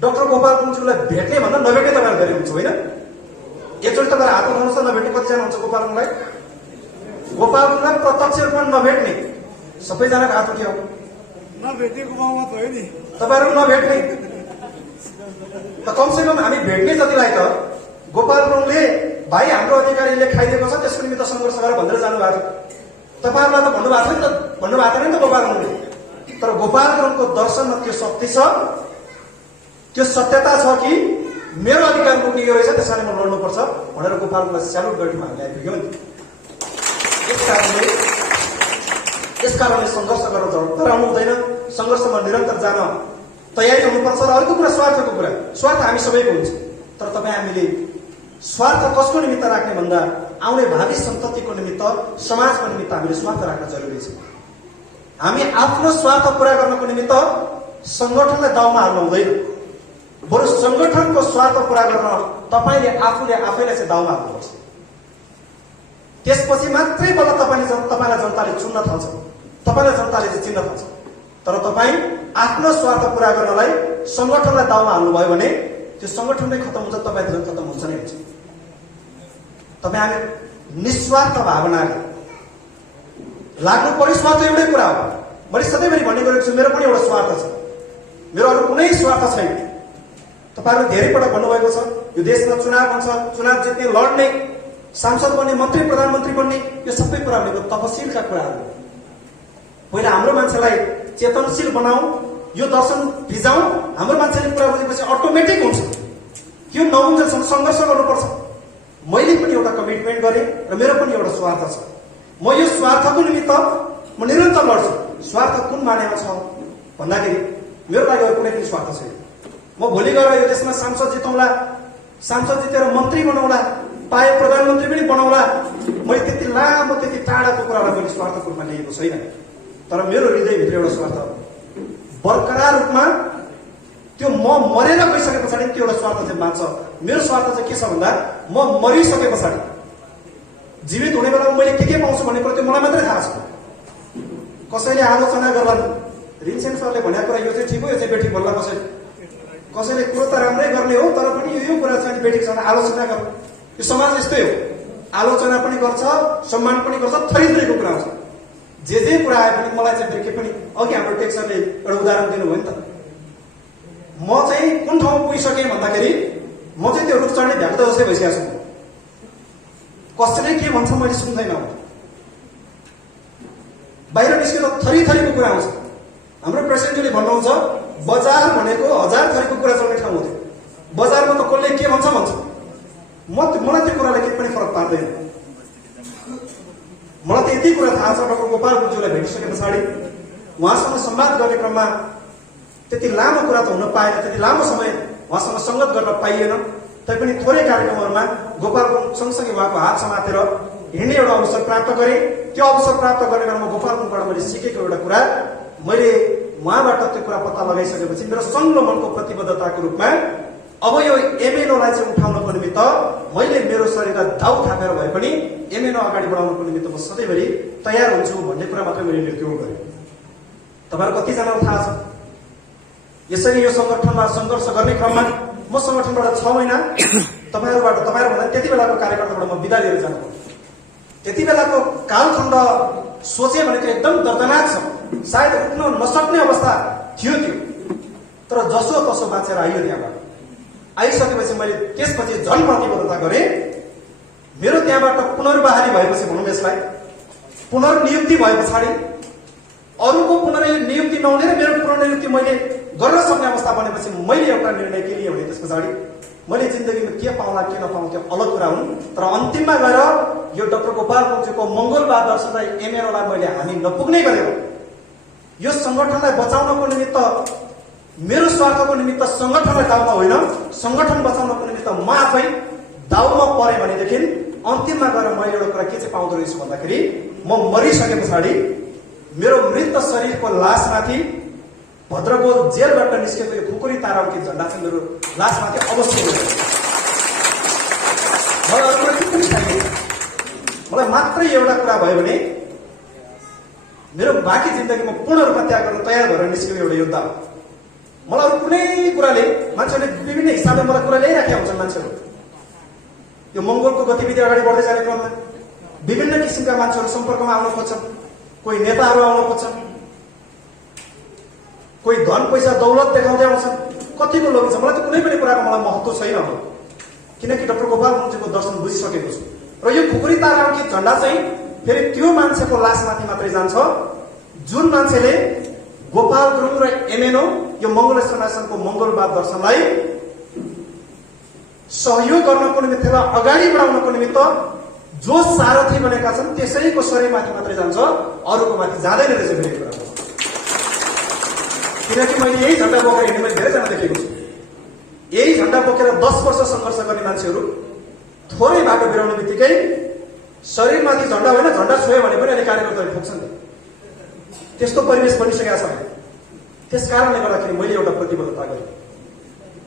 डाक्टर गोपाल गुरुङज्यूलाई भेट्ने भन्दा नभेट्ने तपाईँहरू धेरै हुन्छ होइन? एकचोटि तपाईँहरू हात उठाउनुहोस् त, नभेट्ने कतिजना हुन्छ गोपाल गुरुङलाई? गोपाल गुरुङलाई प्रत्यक्ष रूपमा नभेट्ने सबैजनाको हात उठ्यो। नभेटेको माउमा भयो नि तपाईँहरू नभेट्ने त कमसेकम हामी भेट्ने जतिलाई त गोपाल गुरुङले भाइ हाम्रो अधिकारीले खाइदिएको छ त्यसको निमित्त सङ्घर्ष गरेर भनेर जानुभएको थियो। तपाईँहरूलाई त भन्नुभएको थिएन नि त गोपाल गुरुङले। तर गोपाल गुरुङको दर्शनमा त्यो शक्ति छ, त्यो सत्यता छ कि मेरो अधिकार पुग्ने यो रहेछ, त्यसैले म लड्नुपर्छ भनेर गोपाल गुरुङलाई स्यालुट गरेर हामीले आइपुग्यौँ नि। यसकारणले सङ्घर्ष गरेर डराउनु हुँदैन, सङ्घर्षमा निरन्तर जान तयारी हुनुपर्छ। र अर्को कुरा स्वार्थको कुरा, स्वार्थ हामी सबैको हुन्छ, तर तपाईँ हामीले स्वार्थ कसको निमित्त राख्ने भन्दा आउने भावी सन्ततिको निमित्त, समाजको निमित्त हामीले स्वार्थ राख्न जरुरी छ। हामी आफ्नो स्वार्थ पुरा गर्नको निमित्त सङ्गठनलाई दाउमा हाल्नु हुँदैन, बरु सङ्गठनको स्वार्थ पुरा गर्न तपाईँले आफैलाई चाहिँ दाउमा हाल्नुपर्छ। त्यसपछि मात्रै बल्ल तपाईँलाई जनताले चुन्न थाल्छ, तपाईँलाई जनताले चाहिँ चिन्न थाल्छ। तर तपाईँ आफ्नो स्वार्थ पुरा गर्नलाई सङ्गठनलाई दाउमा हाल्नुभयो भने त्यो सङ्गठन नै खत्तम हुन्छ, तपाईँ झन् खत्तम हुन्छ नै हुन्छ। तपाईँ हामी निस्वार्थ भावनाले लाग्नु पर्यो। स्वार्थ एउटै कुरा हो, मैले सधैँभरि भन्ने गरेको छु, मेरो पनि एउटा स्वार्थ छ, मेरो अरू कुनै स्वार्थ छैन। तपाईँहरूले धेरै पटक भन्नुभएको छ यो देशमा चुनाव हुन्छ, चुनाव जित्ने, लड्ने, सांसद बन्ने, मन्त्री प्रधानमन्त्री बन्ने, यो सबै कुरा भनेको तपसिलका कुराहरू हो। पहिला हाम्रो मान्छेलाई चेतनशील बनाऊ, यो दर्शन भिजाउँ, हाम्रो मान्छेले कुरा बुझेपछि अटोमेटिक हुन्छ। त्यो नहुन्जेलसम्म सङ्घर्ष गर्नुपर्छ। मैले पनि एउटा कमिटमेन्ट गरेँ र मेरो पनि एउटा स्वार्थ छ। म यो स्वार्थको निमित्त म निरन्तर लड्छु। स्वार्थ कुन मानेमा छ भन्दाखेरि मेरो लागि अरू कुनै पनि स्वार्थ छैन। म भोलि गएर यो देशमा सांसद जितौँला, सांसद जितेर मन्त्री बनाउला, पाए प्रधानमन्त्री पनि बनाउला, मैले त्यति लामो त्यति टाढाको कुरालाई मैले स्वार्थको रूपमा लिएको छैन। तर मेरो हृदयभित्र एउटा स्वार्थ बरकरार रूपमा त्यो म मरेर गइसके पछाडि त्यो एउटा स्वार्थ चाहिँ मान्छ। मेरो स्वार्थ चाहिँ के छ भन्दा म मरिसके पछाडि जीवित हुने बेलामा मैले के पाउँछु भन्ने कुरा त्यो मलाई मात्रै थाहा छ। कसैले आलोचना गर्लान् रिन्सेन सरले भनेको कुरा यो चाहिँ ठिक हो यो चाहिँ बेठिक भन्ला कसैले कुरो त राम्रै गर्ने हो तर पनि यो कुरा चाहिँ बेठिक छ आलोचना गर्नु यो समाज यस्तै हो आलोचना पनि गर्छ सम्मान पनि गर्छ थरीथरीको कुरा हुन्छ जे कुरा आए पनि मलाई चाहिँ फेरि के पनि अघि हाम्रो टेक्सरले एउटा उदाहरण दिनुभयो नि त म चाहिँ कुन ठाउँमा पुगिसकेँ भन्दाखेरि म चाहिँ त्यो रुख चढ्ने भ्याएको जस्तै भइसकेको छु कसैले के भन्छ मैले सुन्दैन बाहिर निस्केर थरीथरीको कुरा आउँछ हाम्रो प्रेसिडेन्टले भन्नुहुन्छ बजार भनेको 1000 थरीको कुरा चल्ने ठाउँ हो बजारमा त कसले के भन्छ मलाई त्यो कुराले केही पनि फरक पार्दैन मलाई त यति कुरा थाहा छ डाक्टर गोपाल गुरुज्यूलाई भेटिसके पछाडि उहाँसँग संवाद गर्ने क्रममा त्यति लामो कुरा त हुन पाएन त्यति लामो समय उहाँसँग संगत गर्न पाइएन तैपनि थोरै कार्यक्रमहरूमा गोपाल सँगसँगै उहाँको हात समातेर हिँड्ने एउटा अवसर प्राप्त गरेँ त्यो अवसर प्राप्त गर्ने बेलामा गोपालबाट मैले सिकेको एउटा कुरा मैले उहाँबाट त्यो कुरा पत्ता लगाइसकेपछि मेरो संग्लो मनको प्रतिबद्धताको रूपमा अब यो एमएनओलाई चाहिँ उठाउनको निमित्त मैले मेरो शरीरलाई दाउ थापेर भए पनि एमएनओ अगाडि बढाउनको निमित्त म सधैँभरि तयार हुन्छु भन्ने कुरा मात्रै मैले निर्देश गरेँ तपाईँहरू कतिजनालाई थाहा छ यसरी यो सङ्गठनमा सङ्घर्ष गर्ने क्रममा म सङ्गठनबाट 6 महिना तपाईँहरू भन्दा त्यति बेलाको कार्यकर्ताबाट म बिदा लिएर जानु त्यति बेलाको कालखण्ड सोचे भनेको एकदम दर्दनाक छ सायद उठ्न नसक्ने अवस्था थियो त्यो तर जसो तसो बाँचेर आइयो त्यहाँबाट आइसकेपछि मैले त्यसपछि झन् प्रतिबद्धता गरेँ मेरो त्यहाँबाट पुनर्बहाली भएपछि भनौँ यसलाई पुनर्नियुक्ति भए पछाडि अरूको पुनर्नियुक्ति नहुने र मेरो पुनर्नियुक्ति मैले गर्न सक्ने अवस्था बनेपछि मैले एउटा निर्णय के लिए भने त्यस पछाडि मैले जिन्दगीमा के पाउला के नपाउँ त्यो अलग कुरा हुन् तर अन्तिममा गएर यो डाक्टर गोपाल गुरुज्यूको मङ्गलबार दर्शनलाई एमएनओलाई मैले हामी नपुग्ने गरेर यो सङ्गठनलाई बचाउनको निमित्त मेरो स्वार्थको निमित्त सङ्गठनलाई दाउमा होइन सङ्गठन बचाउनको निमित्त म आफै दाउमा परे भनेदेखि अन्तिममा गएर मैले एउटा कुरा के चाहिँ पाउँदो रहेछु भन्दाखेरि म मरिसके पछाडि मेरो मृत शरीरको लासमाथि भद्रकोट जेलबाट निस्केको यो खुकुरी तारा अङ्कित झन्डा चाहिँ मेरो लासमाथि अवश्य मलाई मात्रै एउटा कुरा भयो भने मेरो बाँकी जिन्दगीमा पूर्ण रूपमा त्याग गर्न तयार भएर निस्केको एउटा योद्धा हो मलाई अरू कुनै कुराले मान्छेहरूले विभिन्न हिसाबले मलाई कुरा ल्याइराखेका हुन्छन् मान्छेहरू यो मङ्गोलको गतिविधि अगाडि बढ्दै जाने क्रममा विभिन्न किसिमका मान्छेहरू सम्पर्कमा आउन खोज्छन् कोही नेताहरू आउन खोज्छन् कोही धन पैसा दौलत देखाउँदै आउँछन् कतिको लोभी छ मलाई त कुनै पनि कुराको मलाई महत्त्व छैन हो किनकि डाक्टर गोपाल गुरुज्यूको दर्शन बुझिसकेको छु र यो खुकुरी तारा अङ्कित झन्डा चाहिँ फेरि त्यो मान्छेको लासमाथि मात्रै जान्छ जुन मान्छेले गोपाल गुरुङ र एमएनओ यो मङ्गलेश्वर नेसनको मङ्गलबार दर्शनलाई सहयोग गर्नको निमित्त अगाडि बढाउनको निमित्त जो सारथी बनेका छन् त्यसैको शरीरमाथि मात्रै जान्छ अरूको माथि जाँदैन रहेछ मेरो कुरा किनकि मैले यही झन्डा बोकेर हिँड्ने मैले धेरैजना देखेको छु यही झन्डा बोकेर 10 वर्ष सङ्घर्ष गर्ने मान्छेहरू थोरै बाटो बिराउने बित्तिकै शरीरमाथि झन्डा होइन झन्डा छोयो भने पनि अहिले कार्यकर्ताले ठोक्छन् त्यस्तो परिवेश बनिसकेका छ त्यस कारणले गर्दाखेरि मैले एउटा प्रतिबद्धता गरेँ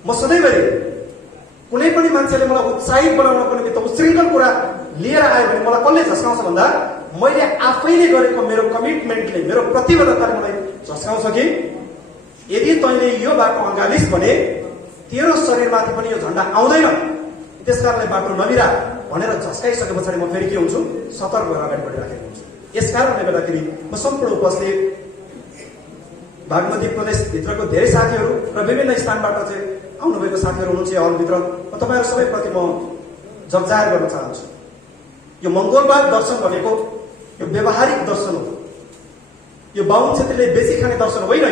म सधैँभरि कुनै पनि मान्छेले मलाई उत्साहित बनाउनको निमित्त उशृङ्खल कुरा लिएर आयो भने मलाई कसले झस्काउँछ भन्दा मैले आफैले गरेको मेरो कमिटमेन्टले मेरो प्रतिबद्धताले मलाई झस्काउँछ कि यदि तैँले यो बाटो अँगालिस् भने तेरो शरीरमाथि पनि यो झन्डा आउँदैन त्यसकारणले बाटो नबिरा भनेर झस्काइसके पछाडि म फेरि के हुन्छु सतर्क भएर अगाडि बढिराखेको हुन्छु यस कारणले गर्दाखेरि म सम्पूर्ण उपस्थित बागमती प्रदेशभित्रको धेरै साथीहरू र विभिन्न स्थानबाट चाहिँ आउनुभएको साथीहरू हुनुहुन्छ हलभित्र तपाईँहरू सबैप्रति म जगजाहेर गर्न चाहन्छु यो मङ्गलबार दर्शन भनेको यो व्यवहारिक दर्शन हो यो बाहुन क्षेत्रीले बेसी खाने दर्शन होइन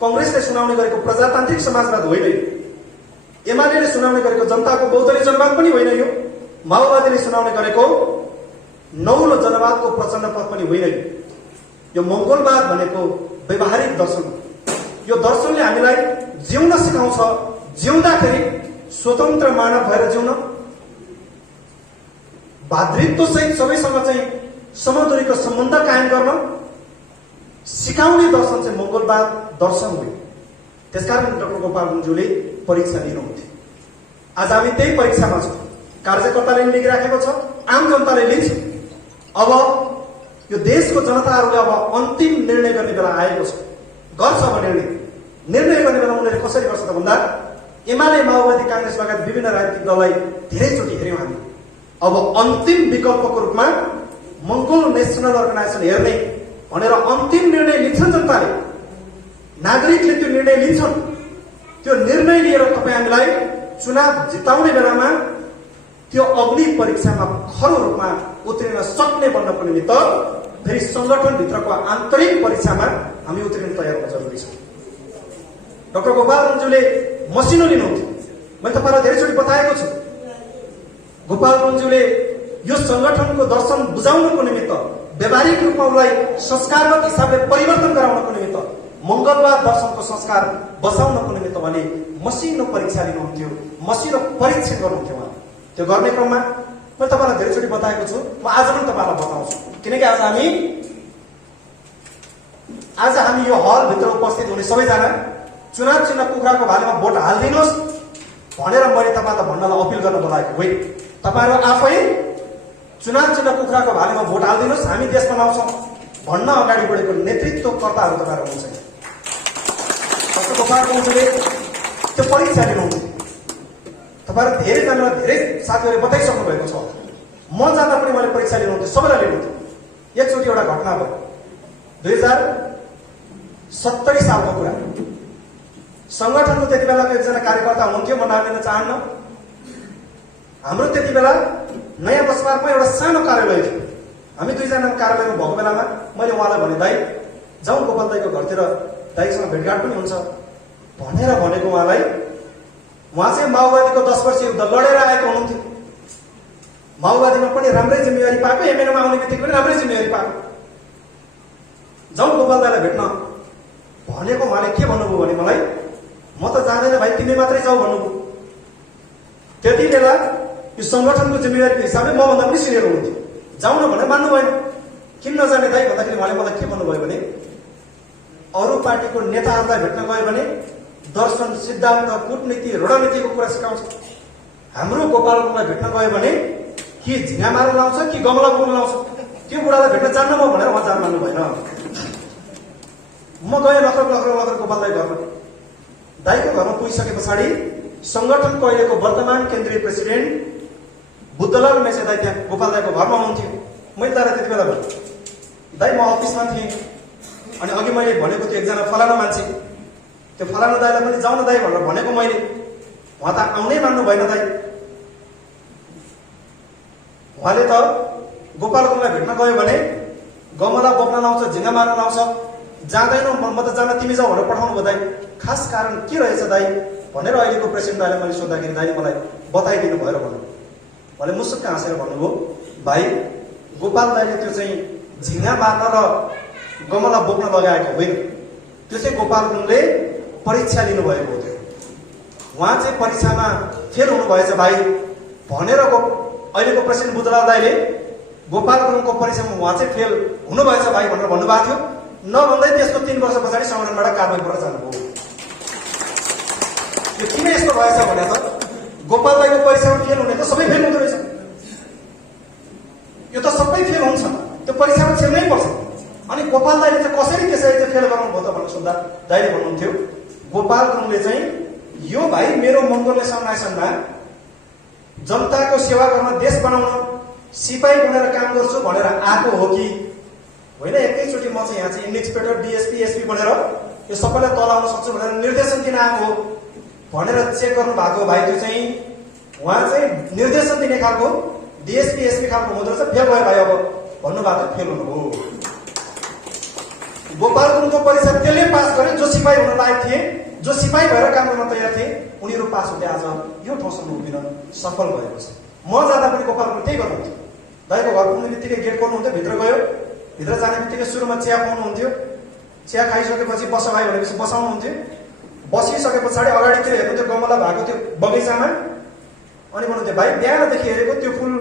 कङ्ग्रेसले सुनाउने गरेको प्रजातान्त्रिक समाजवाद होइन एमाले सुनाउने गरेको जनताको बहुदलीय जनवाद पनि होइन यो माओवादीले सुनाउने गरेको नौलो जनवादको प्रचण्ड पद पनि होइन यो मङ्गलवाद भनेको व्यवहारिक दर्शन हो यो दर्शनले हामीलाई जिउन सिकाउँछ जिउँदाखेरि स्वतन्त्र मानव भएर जिउन भातृत्वसहित सबैसँग चाहिँ समदूरीको सम्बन्ध कायम गर्न सिकाउने दर्शन चाहिँ मङ्गलवाद दर्शन हो त्यसकारण डाक्टर गोपाल गुरुज्यूले परीक्षा लिनुहुन्थ्यो आज हामी त्यही परीक्षामा छौँ कार्यकर्ताले लिइराखेको छ आम जनताले लिन्छ अब यो देशको जनताहरूले अब अन्तिम निर्णय गर्ने बेला आएको छ। गर्छ अब निर्णय गर्ने बेला उनीहरूले कसरी गर्छ त भन्दा एमाले माओवादी कांग्रेस लगायत विभिन्न राजनीतिक दललाई धेरैचोटि हेर्यौं हामी। अब अन्तिम विकल्पको रूपमा मङ्गोल नेसनल अर्गनाइजेसन हेर्ने भनेर अन्तिम निर्णय लिन्छन् जनताले, नागरिकले त्यो निर्णय लिन्छन्। त्यो निर्णय लिएर तपाईँ हामीलाई चुनाव जिताउने बेलामा त्यो अग्नि परीक्षामा खरो रूपमा उत्रिन सक्ने बन्नको निमित्त फेरि संगठनभित्रको आन्तरिक परीक्षामा हामी उत्रिन तयार हुन जरुरी छ। डाक्टर गोपाल गुरुङज्यूले मसिनो लिनुहुन्थ्यो। मैले तपाईँलाई धेरैचोटि बताएको छु, गोपाल गुरुङज्यूले यो संगठनको दर्शन बुझाउनको निमित्त, व्यावहारिक रूपमा उसलाई संस्कारगत हिसाबले परिवर्तन गराउनको निमित्त, मङ्गलबार दर्शनको संस्कार बसाउनको निमित्त भने मसिनो परीक्षा लिनुहुन्थ्यो, मसिनो परीक्षण गर्नुहुन्थ्यो उहाँ। त्यो गर्ने क्रममा मैले तपाईँलाई धेरैचोटि बताएको छु, म आज पनि तपाईँलाई बताउँछु। किनकि आज हामी यो हलभित्र उपस्थित हुने सबैजना चुनाव चिन्ह कुखुराको भालेमा भोट हालिदिनुहोस् भनेर मैले तपाईँलाई भन्नलाई अपिल गर्न बोलाएको होइन। तपाईँहरू आफै चुनाव चिन्ह कुखुराको भालेमा भोट हालिदिनुहोस्, हामी देश बनाउँछौँ भन्न अगाडि बढेको नेतृत्वकर्ताहरू तपाईँहरू हुनुहुन्छ। डाक्टर गोपाल गुरुङज्यूले त्यो परीक्षा लिनुहुन्थ्यो। तपाईँहरू धेरैजनालाई धेरै साथीहरूले बताइसक्नु भएको छ। म जाँदा पनि मैले परीक्षा लिनुहुन्थ्यो, सबैलाई लिनुहुन्थ्यो। एकचोटि एउटा घटना भयो, 2070 सालको कुरा। संगठनको त्यति बेलाको एकजना कार्यकर्ता हुनुहुन्थ्यो, म नाम लिन चाहन्न। हाम्रो त्यति बेला नयाँ बसपार्कमा एउटा सानो कार्यालय थियो। हामी दुईजना कार्यालयमा भएको बेलामा मैले उहाँलाई भने, दाइ जाउँ गोपाल दाइको घरतिर, दाइसँग भेटघाट पनि हुन्छ भनेर भनेको उहाँलाई। उहाँ चाहिँ माओवादीको 10 वर्ष युद्ध लडेर आएको हुनुहुन्थ्यो। माओवादीमा पनि राम्रै जिम्मेवारी पाएको, एमएनएमा आउने बित्तिकै पनि राम्रै जिम्मेवारी पाएको। जाउँ गोपाल दाइलाई भेट्न भनेको उहाँले के भन्नुभयो भने मलाई, म त जाँदैन भाइ, तिमी मात्रै जाऊ भन्नुभयो। त्यति बेला यो संगठनको जिम्मेवारीको हिसाबले मभन्दा पनि सिनियर हुनुहुन्थ्यो। जाउँ न भनेर मान्नु भएन। किन नजाने दाइ भन्दाखेरि उहाँले मलाई के भन्नुभयो भने, अरू पार्टीको नेताहरूलाई भेट्न गयो भने दर्शन, सिद्धान्त, कूटनीति, रणनीतिको कुरा सिकाउँछ। हाम्रो गोपाल गुरुङलाई भेट्न गयो भने कि झिङ्गा मार्न लाउँछ कि गमला बोक्न लाउँछ। त्यो बुढालाई भेट्न जान्न म भनेर उहाँ जान मान्नु भएन। म गएँ लखर गोपाल दाइ घरमा। दाइको घरमा पुगिसके पछाडि संगठनको अहिलेको वर्तमान केन्द्रीय प्रेसिडेन्ट बुद्धलाल मेचे दाइ त्यहाँ गोपाल दाइको घरमा हुनुहुन्थ्यो। मैले दाइलाई त्यति बेला भने, दाइ म अफिसमा थिएँ अनि अघि मैले भनेको त्यो एकजना फलाना मान्छे, त्यो फलाना दाइलाई पनि जाउन दाइ भनेर भनेको मैले। उहाँ त आउनै मान्नु भएन दाइ। उहाँले त गोपाल गुरुङलाई भेट्न गयो भने गमला बोक्न लाउँछ, झिङ्गा मार्न लाउँछ, जाँदैनौ म त जान तिमी जाऊ भनेर पठाउनु भयो दाइ। खास कारण के रहेछ दाइ भनेर अहिलेको प्रेसिडेन्ट दाइलाई मैले सोद्धाखेरि दाइले मलाई बताइदिनु भयो र भन्नु। उहाँले मुसुक्क हाँसेर भन्नुभयो, भाइ गोपाल दाइले त्यो चाहिँ झिङ्गा मार्न र गमला बोक्न लगाएको होइन, त्यो चाहिँ गोपाल गुरुङले परीक्षा लिनुभएको थियो। उहाँ चाहिँ परीक्षामा फेल हुनुभएछ भाइ भनेर अहिलेको प्रेसिडेन्ट बुद्धलाल दाइले गोपाल गुरुङको परीक्षामा उहाँ चाहिँ फेल हुनुभएछ भाइ भनेर भन्नुभएको थियो। नभन्दै त्यसको 3 वर्ष पछाडि संगठनबाट कारबाही गरेर जानुभयो। यो किन यस्तो भएछ भने त गोपाल दाइको परीक्षामा फेल हुने त सबै फेल हुँदो रहेछ। यो त सबै फेल हुन्छ, त्यो परीक्षामा छिर्नै पर्छ। अनि गोपाल दाइले चाहिँ कसरी त्यसरी चाहिँ फेल गराउनु भयो त भनेर सोद्धा दाइले भन्नुहुन्थ्यो, गोपाल गुरुङले चाहिँ यो भाइ मेरो मङ्गोल अर्गनाइजेसनमा जनताको सेवा गर्न, देश बनाउन सिपाही बनेर काम गर्छु भनेर आएको हो कि होइन, एकैचोटि म चाहिँ यहाँ चाहिँ इन्स्पेक्टर, डिएसपी, एसपी बनेर यो सबैलाई तलाउन सक्छु भनेर निर्देशन दिन आएको हो भनेर चेक गर्नु भएको भाइ। त्यो चाहिँ उहाँ चाहिँ निर्देशन दिने खालको डिएसपी, एसपी खालको हुँदो रहेछ, फेल भयो भाइ अब भन्नुभएको, फेल हुनुभयो। गोपाल गुरुङको परीक्षा त्यसले पास गरे जो सिपाही हुन लायक थिए, जो सिपाही भएर काम गर्न तयार थिए, उनीहरू पास हुँदै आज यो ठाउँसम्म उभिन सफल भएको छ। म जाँदा पनि गोपाल गुरुङ त्यही गर्नुहुन्थ्यो। दाइको घर पुग्ने बित्तिकै गेट खोल्नुहुन्थ्यो, भित्र गयो, भित्र जाने बित्तिकै सुरुमा चिया खुवाउनुहुन्थ्यो, चिया खाइसकेपछि बस भाइ भनेपछि बसाउनुहुन्थ्यो। बसिसके पछाडि अगाडितिर हेर्नुहुन्थ्यो गमला भएको त्यो बगैँचामा, अनि भन्नुहुन्थ्यो, भाइ बिहानदेखि हेरेको त्यो फुल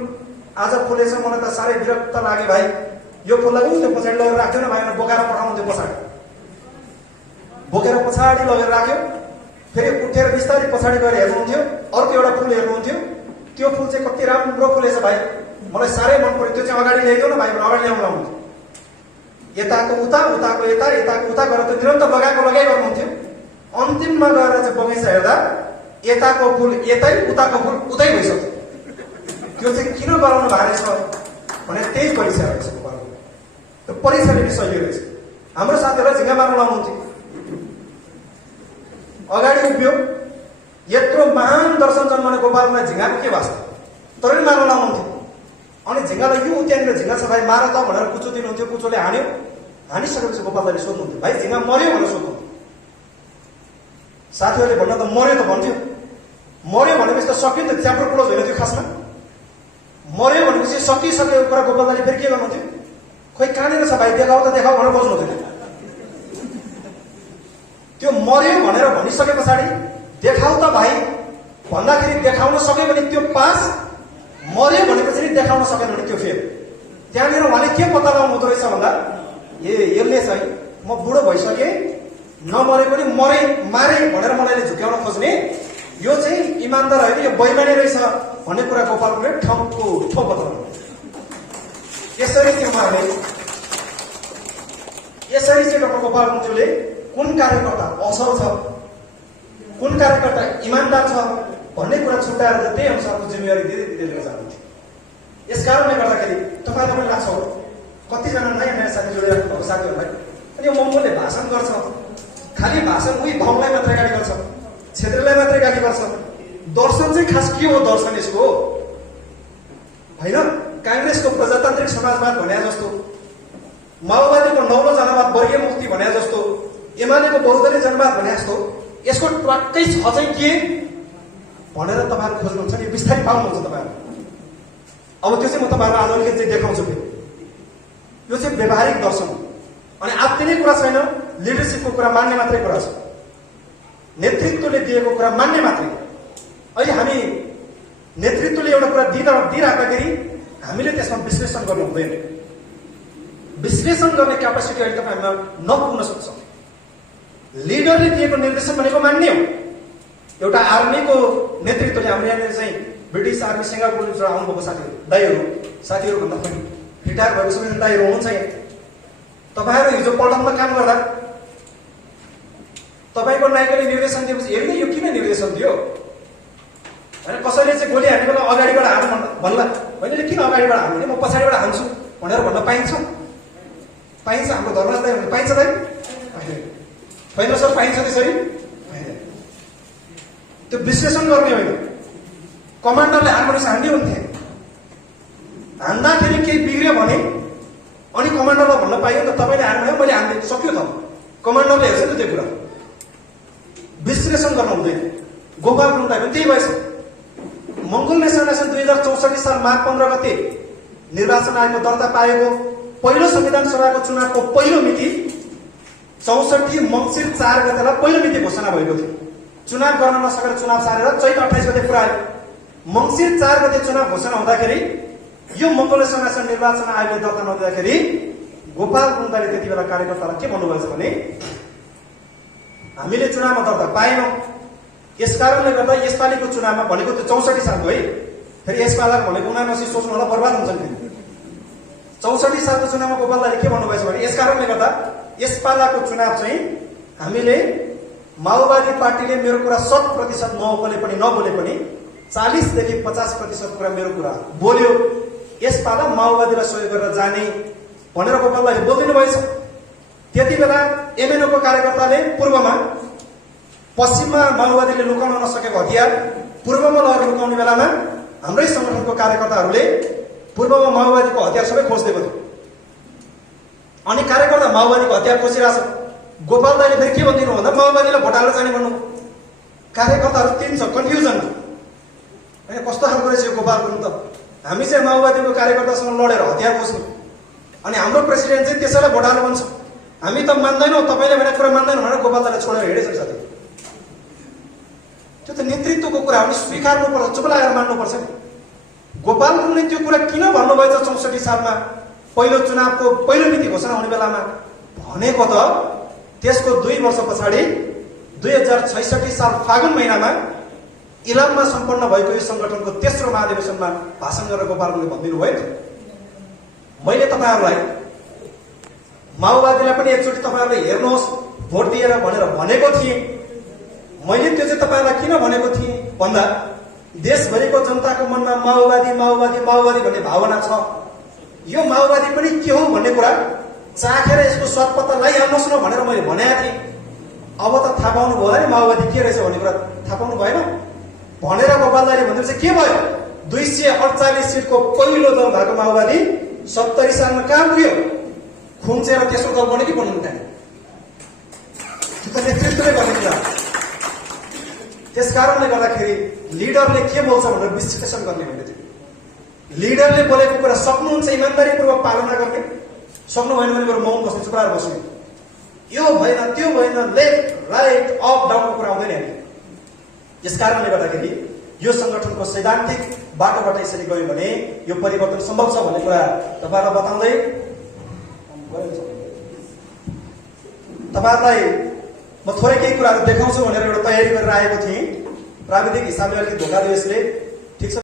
आज फुलेछ, मलाई त साह्रै विरक्त लाग्यो भाइ, यो फुललाई त्यो पछाडि लगेर राख्दैन भाइ भनेर बोकाएर पठाउनुहुन्थ्यो। पछाडि बोकेर पछाडि लगेर राख्यो, फेरि उठेर बिस्तारै पछाडि गएर हेर्नुहुन्थ्यो, अर्को एउटा फुल हेर्नुहुन्थ्यो, त्यो फुल चाहिँ कति राम्रो फुलेछ भाइ, मलाई साह्रै मन पर्यो, त्यो चाहिँ अगाडि ल्याइदेऊ न भाइ भनेर अगाडि ल्याउनु लाउनुहुन्थ्यो। यताको उता उताको यता यताको उता गरेर त निरन्तर लगाएको लगाइ गर्नुहुन्थ्यो। अन्तिममा गएर चाहिँ बगैँचा हेर्दा यताको फुल यतै उताको फुल उतै भइसक्यो। त्यो चाहिँ किन गराउनु भएको छ भने त्यही परीक्षा रहेछ गोपालको। त्यो परीक्षा लिने शैली रहेछ। हाम्रो साथीहरूलाई झिङ्गा मार्न लाउनुहुन्थ्यो। अगाडि उभियो, यत्रो महान दर्शन जन्माउने गोपाललाई झिङ्गाको के वास्ता, तरै मार्न लाउनुहुन्थ्यो। अनि झिङ्गालाई यो त्यहाँनिर झिङ्गा छ भाइ मार त भनेर कुचो दिनुहुन्थ्यो। कुचोले हान्यो, हानिसकेपछि गोपालले सोध्नुहुन्थ्यो भाइ झिङ्गा मर्यो भनेर सोध्नुहुन्थ्यो। साथीहरूले भन्न त मर्यो त भन्थ्यो। मर्यो भनेपछि त सक्यो नि त, च्याप्टर क्लोज होइन त्यो खासमा। मर्यो भनेपछि सकिसकेको कुरा गोपालले फेरि के गर्नुहुन्थ्यो, खोइ कहाँनिर छ भाइ देखाऊ त देखाऊ भनेर बस्नु हुँदैन। त्यो मर्यो भनेर भनिसके पछाडि देखाऊ त भाइ भन्दाखेरि देखाउन सक्यो भने त्यो पास, मर्यो भनेपछि नि देखाउन सकेन भने त्यो फेल। त्यहाँनिर उहाँले के पत्ता लगाउनु हुँदो रहेछ भन्दा यसले चाहिँ म बुढो भइसकेँ, नमरे पनि मरे मारे भनेर मलाई झुक्याउन खोज्ने, यो चाहिँ इमान्दार होइन, यो बैमानी रहेछ भन्ने कुरा गोपालले ठाउँको ठाउँ बताउनु। यसरी चाहिँ उहाँले यसरी चाहिँ डाक्टर गोपाल गुरुङज्यूले कुन कार्यकर्ता असल छ, कुन कार्यकर्ता इमान्दार छ भन्ने कुरा छुट्याएर त्यही अनुसारको जिम्मेवारी दिँदै दिँदै लिएर जानुहुन्थ्यो। यस कारणले गर्दाखेरि तपाईँलाई पनि लाग्छ हो कतिजना नयाँ नयाँ साथी जोडिराख्नु भएको साथीहरूलाई, अनि यो मङ्गोलले भाषण गर्छ, खालि भाषण उही भवलाई मात्रै गाली गर्छ, क्षेत्रलाई मात्रै गाली गर्छ। दर्शन चाहिँ खास के हो दर्शन यसको होइन? काङ्ग्रेसको प्रजातान्त्रिक समाजवाद भने जस्तो, माओवादीको नौलो जनवाद वर्गीय मुक्ति भने जस्तो, एमालेको बहुदलीय जनवाद भने जस्तो यसको ट्वाक्कै छ चाहिँ के भनेर तपाईँहरू खोज्नुहुन्छ नि, बिस्तारै पाउनुहुन्छ तपाईँहरू। अब त्यो चाहिँ म तपाईँहरूलाई आज अलिकति चाहिँ देखाउँछु। यो चाहिँ व्यवहारिक दर्शन हो। अनि आत्तिने कुरा छैन, लिडरसिपको कुरा मान्ने मात्रै कुरा छ, नेतृत्वले दिएको कुरा मान्ने मात्रै। अहिले हामी नेतृत्वले एउटा कुरा दिइराख्दाखेरि हामीले त्यसमा विश्लेषण गर्नु हुँदैन। विश्लेषण गर्ने क्यापासिटी अहिले तपाईँमा नपुग्न सक्छ। लिडरले दिएको निर्देशन भनेको मान्ने हो। एउटा आर्मीको नेतृत्वले हाम्रो यहाँनिर चाहिँ ब्रिटिस आर्मी सिङ्गापुरबाट आउनुभएको साथीहरू भन्दा पनि रिटायर भएको सबै दाइहरू हुनुहुन्छ यहाँ। तपाईँहरू हिजो पल्टनमा काम गर्दा तपाईँको नायकले निर्देशन दिएपछि हेर्ने यो किन निर्देशन दियो होइन? कसैले चाहिँ गोली हान्ने बेला अगाडिबाट हानु भन्ला होइन, किन अगाडिबाट हान्ने, म पछाडिबाट हान्छु भनेर भन्न पाइन्छ? पाइन्छ? हाम्रो धर्मराज दाइ भन्नु पाइन्छ दाइ? होइन सर, पाइन्छ त्यसरी? त्यो विश्लेषण गर्ने होइन। कमान्डरले हान्नु हान्ने हुन्थे, हान्दाखेरि केही बिग्रियो भने अनि कमान्डरलाई भन्न पाइयो त तपाईँले हान्नुभयो मैले हान्ने सक्यो त, कमान्डरले हेर्छ नि त्यो कुरा। विश्लेषण गर्न हुँदैन। गोपाल गुरुङ दाइ पनि त्यही भएछ। मङ्गोल नेसनल 2064 साल माघ 15 गते निर्वाचन आयोगको दर्ता पाएको पहिलो संविधान सभाको चुनावको पहिलो मिति 64 मङ्सिर 4 गतेलाई पहिलो मिति घोषणा भएको थियो। चुनाव गर्न नसकेर चुनाव सारेर चैत 28 गते पुऱ्यायो। मङ्सिर 4 गते चुनाव घोषणा हुँदाखेरि यो मङ्गोल नेसनल निर्वाचन आयोगले दर्ता नदिँदाखेरि गोपाल गुरुङ दाइले त्यति बेला कार्यकर्तालाई के भन्नुभएको छ भने हामीले चुनावमा दर्ता पाएनौँ, यसकारणले गर्दा यसपालिको चुनावमा भनेको त्यो 64 सालको है, फेरि यसपालको भनेको 79 सोच्नु होला बर्बाद हुन्छ नि। 64 सालको चुनावमा गोपाल दाइले के भन्नुभएछ भने यसकारणले गर्दा यसपालको चुनाव चाहिँ हामीले माओवादी पार्टीले मेरो कुरा 100% नबोले पनि 40 देखि 50% कुरा मेरो कुरा बोल्यो, यसपाला माओवादीलाई सहयोग गरेर जाने भनेर गोपाल दाइले बोलिदिनु भएछ। त्यति बेला एमएनओको कार्यकर्ताले पूर्वमा, पश्चिममा माओवादीले लुकाउन नसकेको हतियार पूर्वमा लगेर लुकाउने बेलामा हाम्रै संगठनको कार्यकर्ताहरूले पूर्वमा माओवादीको हतियार सबै खोजिदिएको थियो। अनि कार्यकर्ता माओवादीको हतियार खोजिरहेछ। गोपाल दाइले फेरि के भनिदिनु भन्दा माओवादीलाई भोट हालेर जाने भन्नु। कार्यकर्ताहरू तीन छ कन्फ्युजनमा। कस्तो खालको रहेछ यो गोपाल गुरुङ त? हामी चाहिँ माओवादीको कार्यकर्तासँग लडेर हतियार खोज्नु, अनि हाम्रो प्रेसिडेन्ट चाहिँ त्यसैलाई भोट हाल्नु भन्छ। हामी त मान्दैनौँ, तपाईँले भनेको कुरा मान्दैनौँ भनेर गोपाल दाइले छोडेर हिँडेछ साथी। त्यो त नेतृत्वको कुरा हो, स्वीकार्नुपर्छ, चुप लागेर मान्नुपर्छ नि। गोपाल गुरुङले त्यो कुरा किन भन्नुभएछ 64 सालमा पहिलो चुनावको पहिलो मिति घोषणा हुने बेलामा भनेको त त्यसको 2 वर्ष पछाडि 2066 साल फागुन महिनामा इलाममा सम्पन्न भएको यो संगठनको तेस्रो महाधिवेशनमा भाषण गरेर गोपाल गुरुङले भनिदिनु भयो। मैले तपाईँहरूलाई माओवादीलाई पनि एकचोटि तपाईँहरूले हेर्नुहोस् भोट दिएर भनेर भनेको थिएँ। मैले त्यो चाहिँ तपाईँहरूलाई किन भनेको थिएँ भन्दा देशभरिको जनताको मनमा माओवादी माओवादी माओवादी भन्ने भावना छ। यो माओवादी पनि के हो भन्ने कुरा चाखेर यसको स्वाद पत्ता लगाइहाल्नुहोस् न भनेर मैले भनेको थिएँ। अब त थाहा पाउनु भयो नि माओवादी के रहेछ भन्ने कुरा थाहा पाउनु भएन भनेर गोपालदाले भनेपछि के भयो? 248 सिटको पहिलो दल भएको माओवादी 70 सालमा कहाँ पुग्यो? खुम्चेर तेस्रो दल बन्यो कि बन्नु त्यहाँ? त्यो त नेतृत्वले गर्ने कुरा। त्यस कारणले गर्दाखेरि लिडरले के बोल्छ भनेर विश्लेषण गर्ने भन्ने थियो। लिडरले बोलेको कुरा सक्नुहुन्छ इमान्दारीपूर्वक पालना गर्ने, सक्नु भएन भने बरु मौन बस्ने, चुप बस्ने। यो भएन त्यो भएन, लेफ्ट राइट अप डाउनको कुरा आउँदैन नि। यस कारणले गर्दाखेरि यो संगठनको सैद्धान्तिक बाटोबाट यसरी गयो भने यो परिवर्तन सम्भव छ भन्ने कुरा तपाईँहरूलाई बताउँदै तपाईँहरूलाई म थोरै केही कुराहरू देखाउँछु भनेर एउटा तयारी गरेर आएको थिएँ। प्राविधिक हिसाबले अलिकति धोका दियो यसले, ठिक छ।